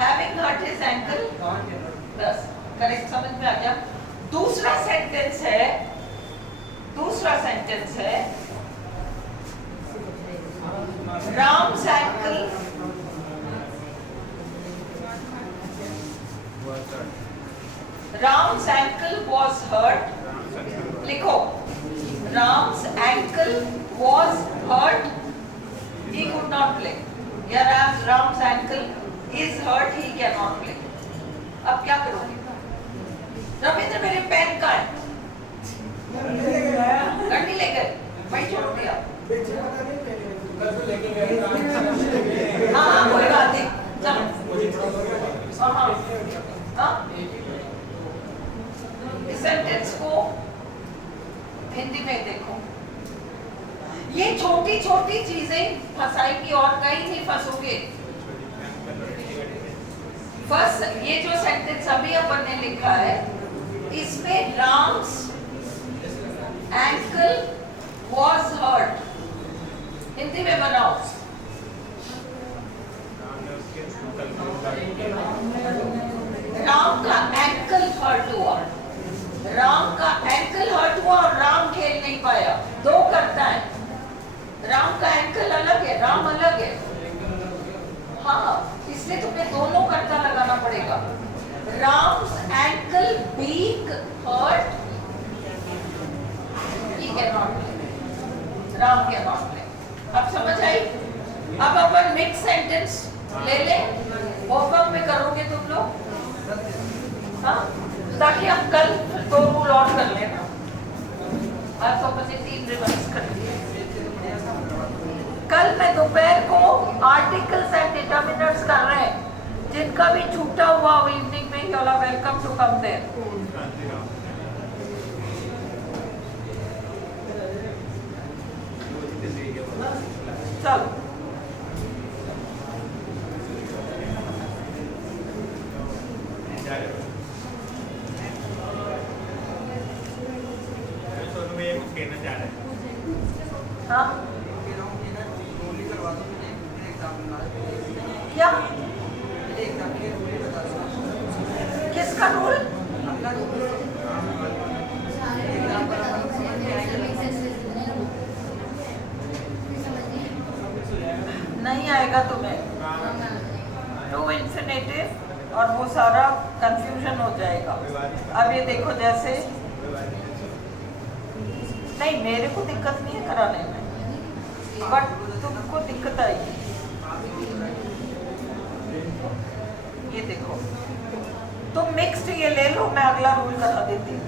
Having hurt his ankle, बस करेक्ट, समझ में आ गया। दूसरा सेंटेंस है, Ram's ankle was hurt. लिखो, Ram's ankle was hurt. He could not play. या Ram's ankle is hurt. He cannot play. अब क्या करोगे? रविंद्र मेरे पेन का है, गड्डी ले गए, वही छोड़ दिया। हाँ, कोई बात नहीं, चलो। हाँ, इस सेंटेंस को हिंदी में देखो। ये छोटी छोटी चीजें फंसाएंगी और कहीं नहीं फंसोगे। फर्स्ट, ये जो सेंटेंस अभी अपन ने लिखा है, इसमें Ram's ankle was hurt, Hindi में बनाओ। राम का एंकल हर्ट हुआ। राम अलग है। हाँ, इसलिए तुम्हें दोनों कर्ता लगाना पड़ेगा। Ram's ankle being hurt, he cannot play, Ram cannot play। अब समझ आई? अब अपन मिक्स सेंटेंस ले ले, होमवर्क में करोगे तुम लोग, हाँ, ताकि हम कल 2 रूल और कर लेना। आज तो अपन ने 3 रिवाइज कर दिए। कल मैं दोपहर को आर्टिकल्स एंड डिटरमिनर्स कर रहे हैं, जिनका भी छूटा हुआ वो इवनिंग में, you are welcome to come there. चलो सोनू भैया कुछ कहना चाह रहे हैं। हाँ क्या, किसका रूल? नहीं आएगा तुम्हें, टू इन्फिनेटिव और वो सारा कंफ्यूजन हो जाएगा। अब ये देखो, जैसे नहीं, मेरे को दिक्कत नहीं है कराने में, बट तुमको दिक्कत आएगी। ये देखो, तुम मिक्स्ड ये ले लो, मैं अगला रूल करा देती हूँ।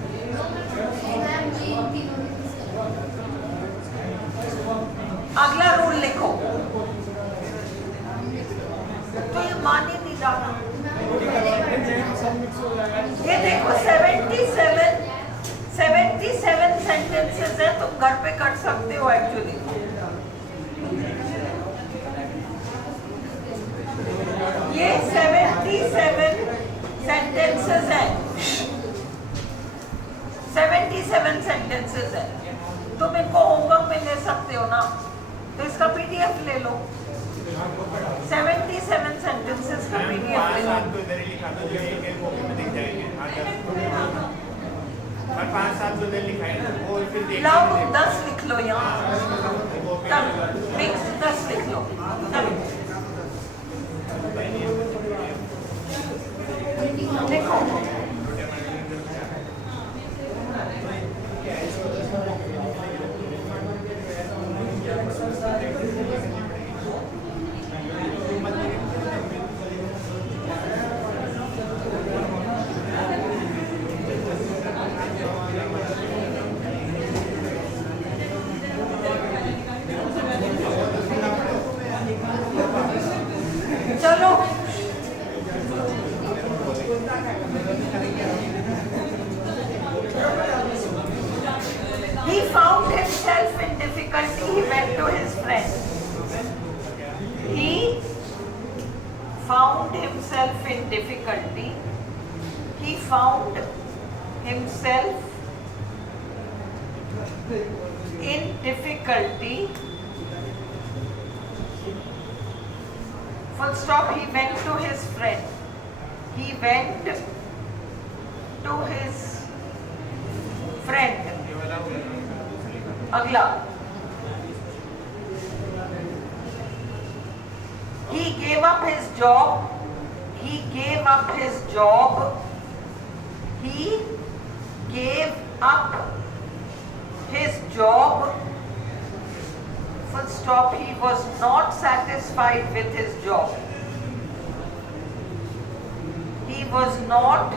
अगला रूल लिखो, तो ये मान ही नहीं रहा। ये देखो 77 सेंटेंसेस है, तुम घर पे कर सकते हो एक्चुअली। ये 77 सेंटेंसेस है, 77 सेंटेंसेस है। तुम इनको होमवर्क में ले सकते हो ना, तो इसका पीडीएफ ले लो। 77 सेंटेंसेस का पीडीएफ ले लो। तो इधर ही लिखा दो, जो एक एक कॉपी में दिख जाएंगे। और 5-7 जो इधर लिखा है ना, वो फिर देख लाओ, तुम 10 लिख लो यहाँ, मिक्स 10 लिख लो। देखो चलो, he found himself in difficulty, he went to his friend. He found himself in difficulty, he found himself in difficulty, full stop, he went to his friend. He went to his friend. अगला, he gave up his job. He gave up his job. He gave up his job. Full stop, he was not satisfied with his job. He was not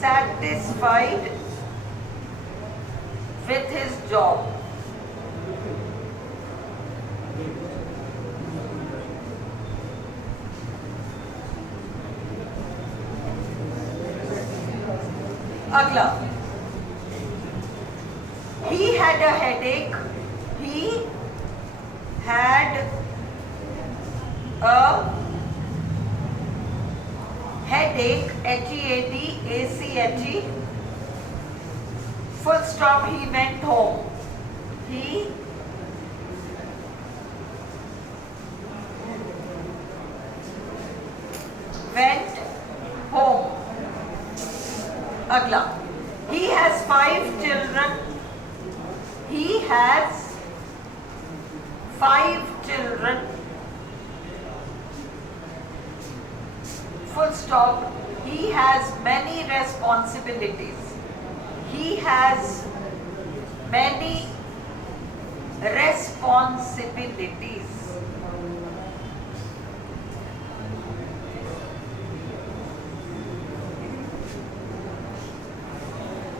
satisfied with his job. अगला, he had a headache. He had a headache, Headache. Full stop, he went home. He went home. अगला, he has 5 children. He has 5 children, full stop. He has many responsibilities. He has many responsibilities.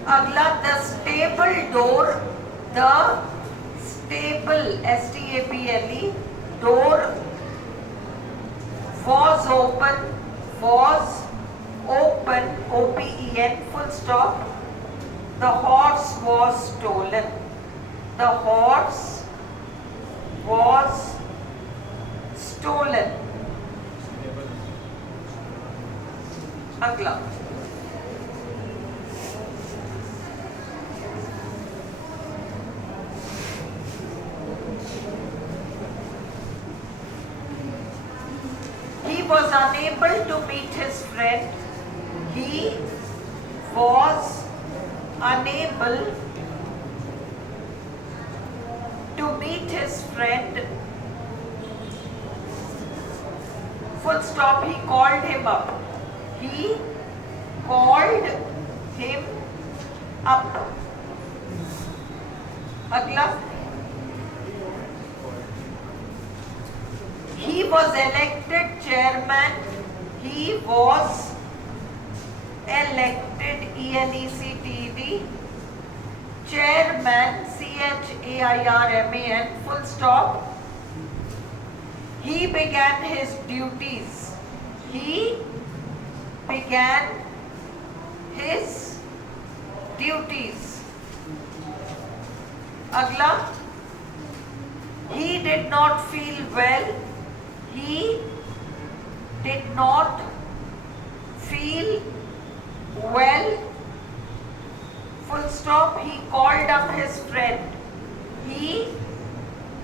अगला, the stable door, the stable, stable, door was open, open, full stop. The horse was stolen. The horse was stolen. अगला, he was unable to meet his friend. He was unable to meet his friend. Full stop. He called him up. He called him up. अगला, he was elected chairman. He was elected, ELECTED, chairman, CHAIRMAN, full stop. He began his duties. He began his duties. अगला, he did not feel well. He did not feel well, full stop. He called up his friend. He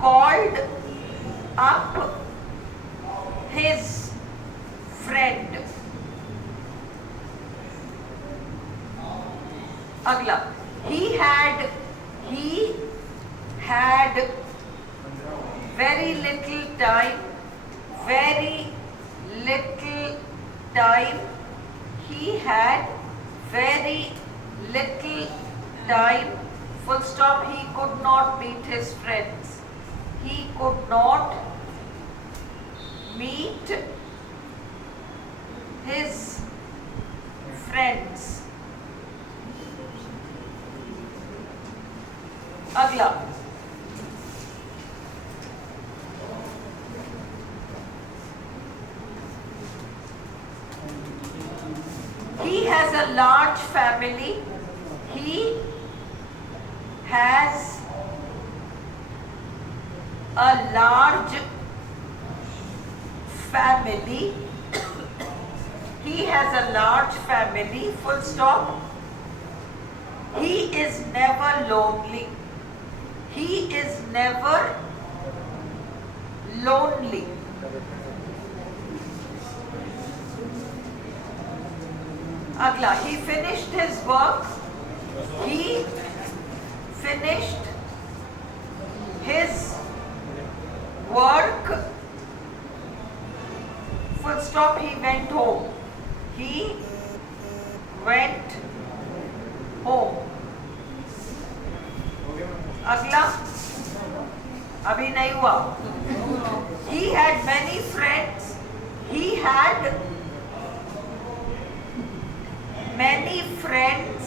called up his friend. अगला, he had very little time. Very little time. He had very little time, full stop. He could not meet his friends. He could not meet his friends. अगला, he has a large family. He has a large family. He has a large family, full stop. He is never lonely. He is never lonely. अगला, he finished his work. He finished his work, full stop. He went home. He went home. अगला, अभी नहीं हुआ. He had many friends. He had many friends,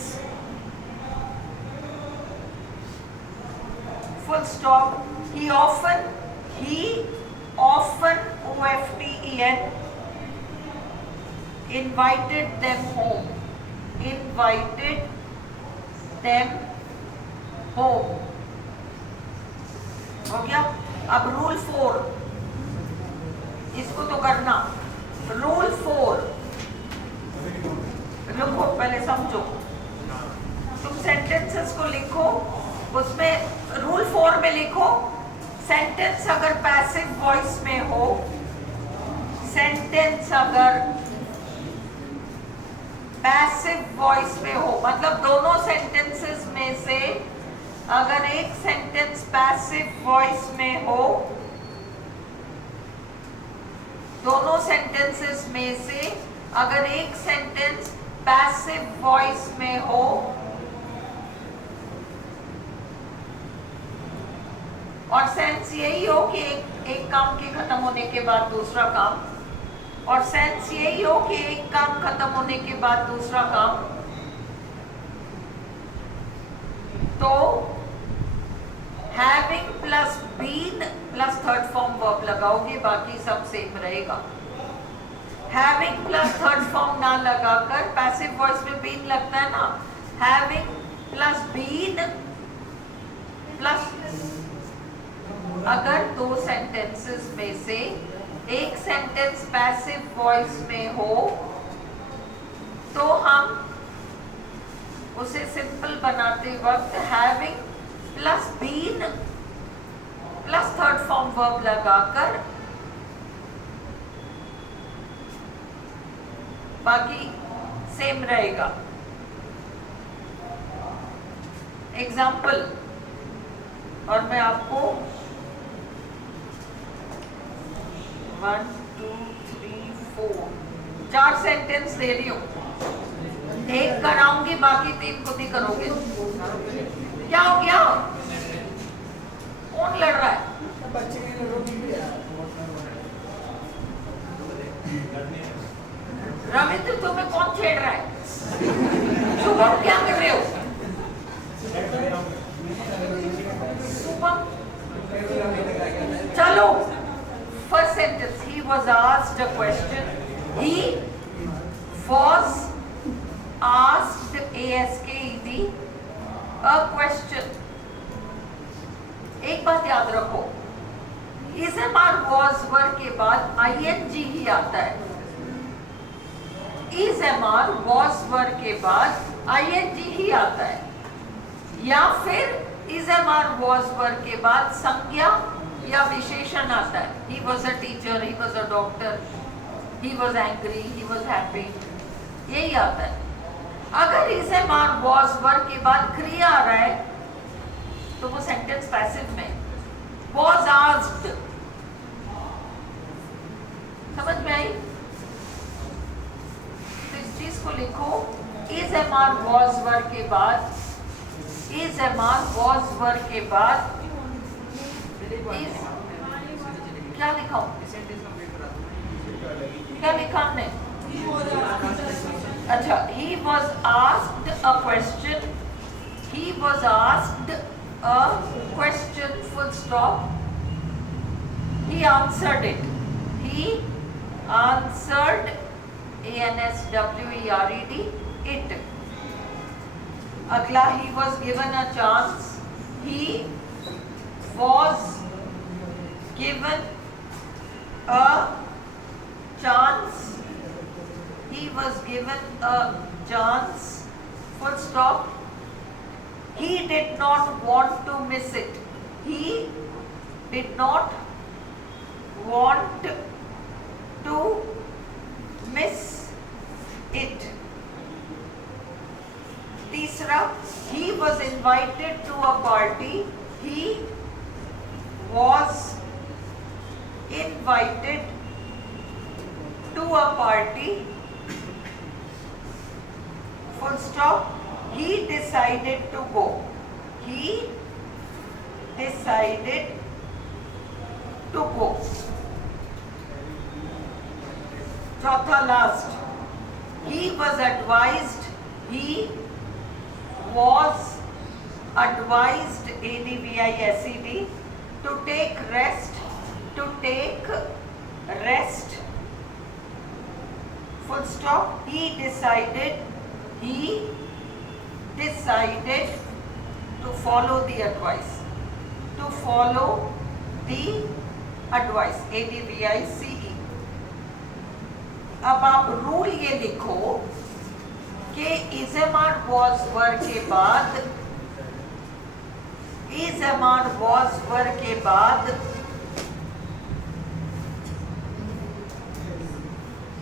full stop. He often OFTEN invited them home. Invited them home. हो गया. अब रूल 4, इसको तो करना. रूल 4 लिखो, पहले समझो. तुम सेंटेंसेस को लिखो, उसमें रूल 4 में लिखो, सेंटेंस अगर पैसिव वॉइस में हो, सेंटेंस अगर पैसिव वॉइस में हो, मतलब दोनों सेंटेंसेस में से अगर एक सेंटेंस पैसिव वॉइस में हो दोनों सेंटेंसेस में से अगर एक सेंटेंस पैसिव वॉइस में हो और सेंस यही हो कि एक काम के खत्म होने के बाद दूसरा काम, और सेंस यही हो कि एक काम खत्म होने के बाद दूसरा काम, तो having plus been plus third form verb लगाओगे, बाकी सब सेम रहेगा। हैविंग प्लस थर्ड फॉर्म ना लगाकर, पैसिव वॉइस में बीन लगता है ना, हैविंग प्लस बीन प्लस, अगर दो सेंटेंसेस में से एक सेंटेंस पैसिव वॉइस में हो तो हम उसे सिंपल बनाते वक्त having plus been plus third form verb लगाकर, बाकी सेम रहेगा। एग्जाम्पल, और मैं आपको 1 2 3 4 4 सेंटेंस दे रही हूँ, एक कराऊंगी, बाकी 3 खुद ही करोगे। क्या हो गया? कौन लड़ रहा है? रविंद्र, तुम्हें कौन छेड़ रहा है? शुभम, क्या कर रहे हो? शुभम, चलो। First sentence, he was asked a question. He was asked, A-S-K-E-D, a question. एक बात याद रखो, is MR was were के बाद ING ही आता है। is MR was were के बाद ING ही आता है, या फिर is MR was were के बाद संज्ञा या विशेषण आता है। He was a teacher, he was a doctor, he was angry, he was happy, यही आता है। अगर is MR was were के बाद क्रिया आ रहा है तो वो सेंटेंस पैसिव में, was asked, समझ में आई? तो इस चीज को लिखो, is MR was were के बाद, is MR was were के बाद क्या लिखा हूं? क्या लिखा हमने? अच्छा, he was asked a question, he was asked a question, full stop, he answered it, he answered, A-N-S-W-E-R-E-D, it. अगला, he was given a chance, he was given a chance, he was given a chance, full stop, he did not want to miss it, he did not want to miss it. तीसरा, he was invited to a party, he was invited to a party, full stop, he decided to go, he decided to go. चौथा, last, he was advised, he was advised, A-D-V-I-S-E-D, to take rest, to take rest, full stop, he decided to follow the advice, to follow the advice, A-D-V-I-C-E. अब आप रूल ये लिखो कि is MR was were के बाद, is MR was were के बाद,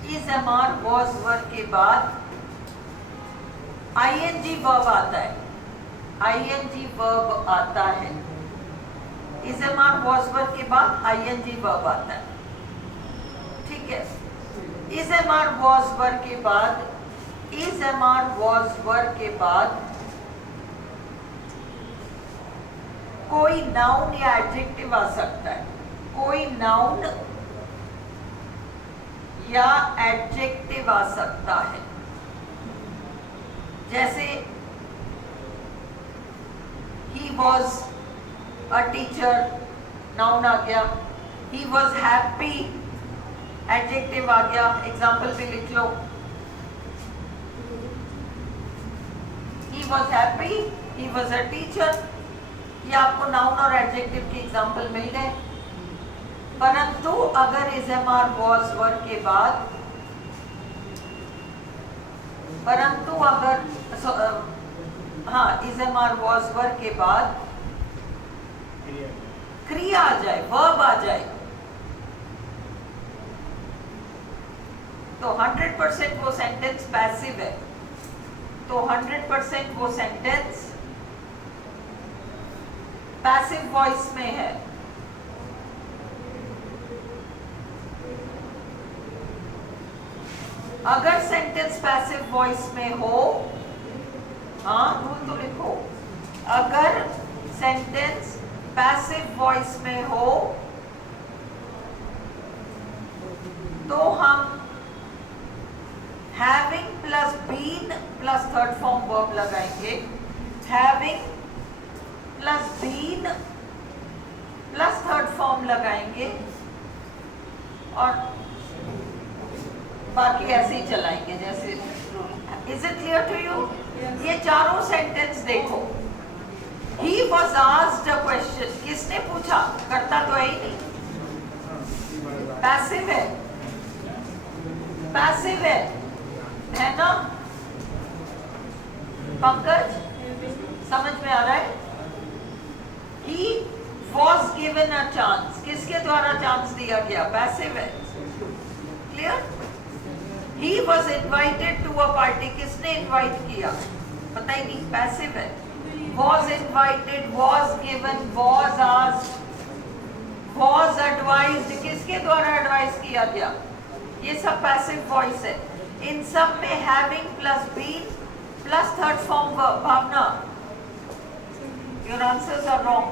is MR was were के बाद ING verb आता है, ING verb आता है, is MR was were के बाद ING verb आता है, ठीक ठीक है, is am are was were के बाद, is am are was were के बाद कोई नाउन या एडजेक्टिव आ सकता है, कोई नाउन या एडजेक्टिव आ सकता है। जैसे he was a teacher, noun आ गया, he was happy, एडजेक्टिव आ गया, एग्जाम्पल भी लिख लो, he was happy, he was a teacher, ये आपको नाउन और एडजेक्टिव के एग्जाम्पल मिल गए। परंतु अगर is am are was were के बाद, परंतु अगर is am are was were के बाद क्रिया आ जाए, वर्ब आ जाए, तो 100% वो सेंटेंस पैसिव है, तो 100% वो सेंटेंस पैसिव वॉइस में है। अगर सेंटेंस पैसिव वॉइस में हो, हाँ रूल तो लिखो, अगर सेंटेंस पैसिव वॉइस में हो तो हम having plus been plus third form verb लगाएंगे, having plus been plus third form लगाएंगे और बाकी ऐसे ही चलाएंगे जैसे। Is it clear to you? ये चारों सेंटेंस देखो, he was asked a question, किसने पूछा, करता तो है ही नहीं, पैसिव है, पैसिव है ना पंकज, समझ में आ रहा है? He was given a chance, किसके द्वारा चांस दिया गया, पैसिव है, clear? He was invited to a party, किसने इनवाइट किया, पता ही नहीं, पैसिव है। Was invited, was given, was asked, was advised, किसके द्वारा एडवाइस किया गया, ये सब पैसिव वॉइस है। इन सब में having plus been plus third form verb, Bhavna your answers are wrong,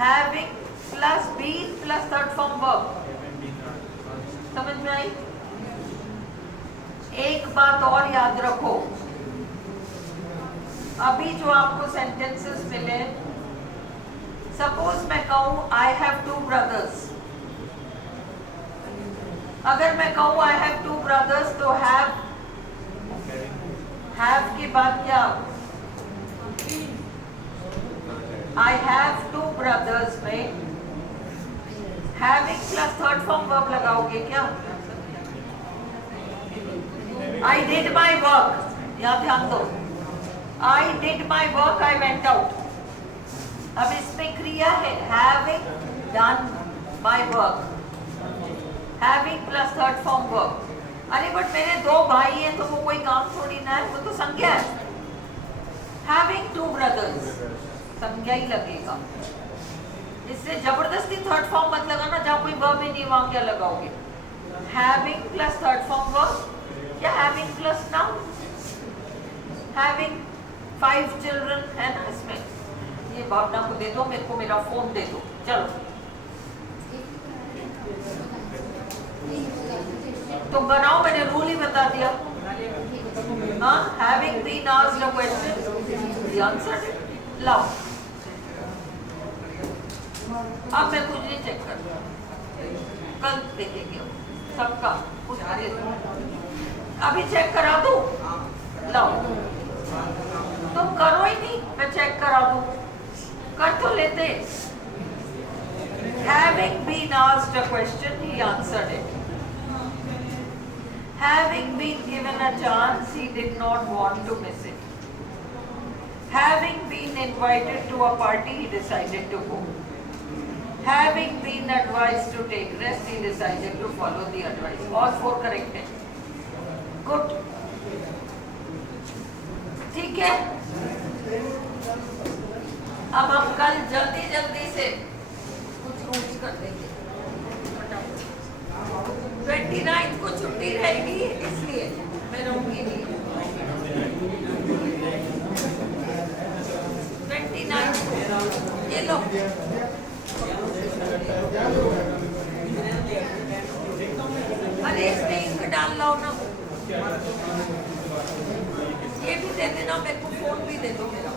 having plus been plus third form verb, समझ में आई? एक बात और याद रखो, अभी जो आपको सेंटेंसेस मिले, सपोज मैं कहूं आई हैव टू ब्रदर्स, अगर मैं कहूं आई हैव टू ब्रदर्स तो हैव के बाद क्या, आई हैव टू ब्रदर्स में having plus third form verb लगाओगे क्या? आई डिड माई वर्क, यहां ध्यान दो, I did my work, I went out. अब इसमें क्रिया है having done my work, having plus third form verb. अरे बट मेरे दो भाई हैं तो वो कोई काम थोड़ी ना है, वो तो संज्ञा है। Having two brothers, संज्ञा ही लगेगा, इससे जबरदस्ती थर्ड फॉर्म मत लगाना, जहाँ कोई वर्ब ही नहीं वहां क्या लगाओगे, having plus third form verb या having plus noun, having 5 children है ना इसमें। ये भावना को दे दो, मेरे को मेरा फोन दे दो, चलो तो बनाओ, मैंने रूल ही बता दिया। हाँ, having been asked a question, the answer लाओ। अब मैं कुछ नहीं चेक कर, कल देखेंगे सबका कुछ, अभी चेक करा दो, लाओ। तुम करो ही नहीं, मैं चेक करा दूं, कर तो लेते। Having been asked a question, he answered it. Having been given a chance, he did not want to miss it. Having been invited to a party, he decided to go. Having been advised to take rest, he decided to follow the advice. All 4 correct है, good, ठीक है। अब हम कल जल्दी जल्दी से कुछ रूल्स कर देंगे। 29 को छुट्टी रहेगी, इसलिए मैं रहूंगी नहीं। 29 को ये लो, अरे इसमें इंक डाल लो ना, ये भी दे देना मेरे को, फोन भी दे दो मेरा।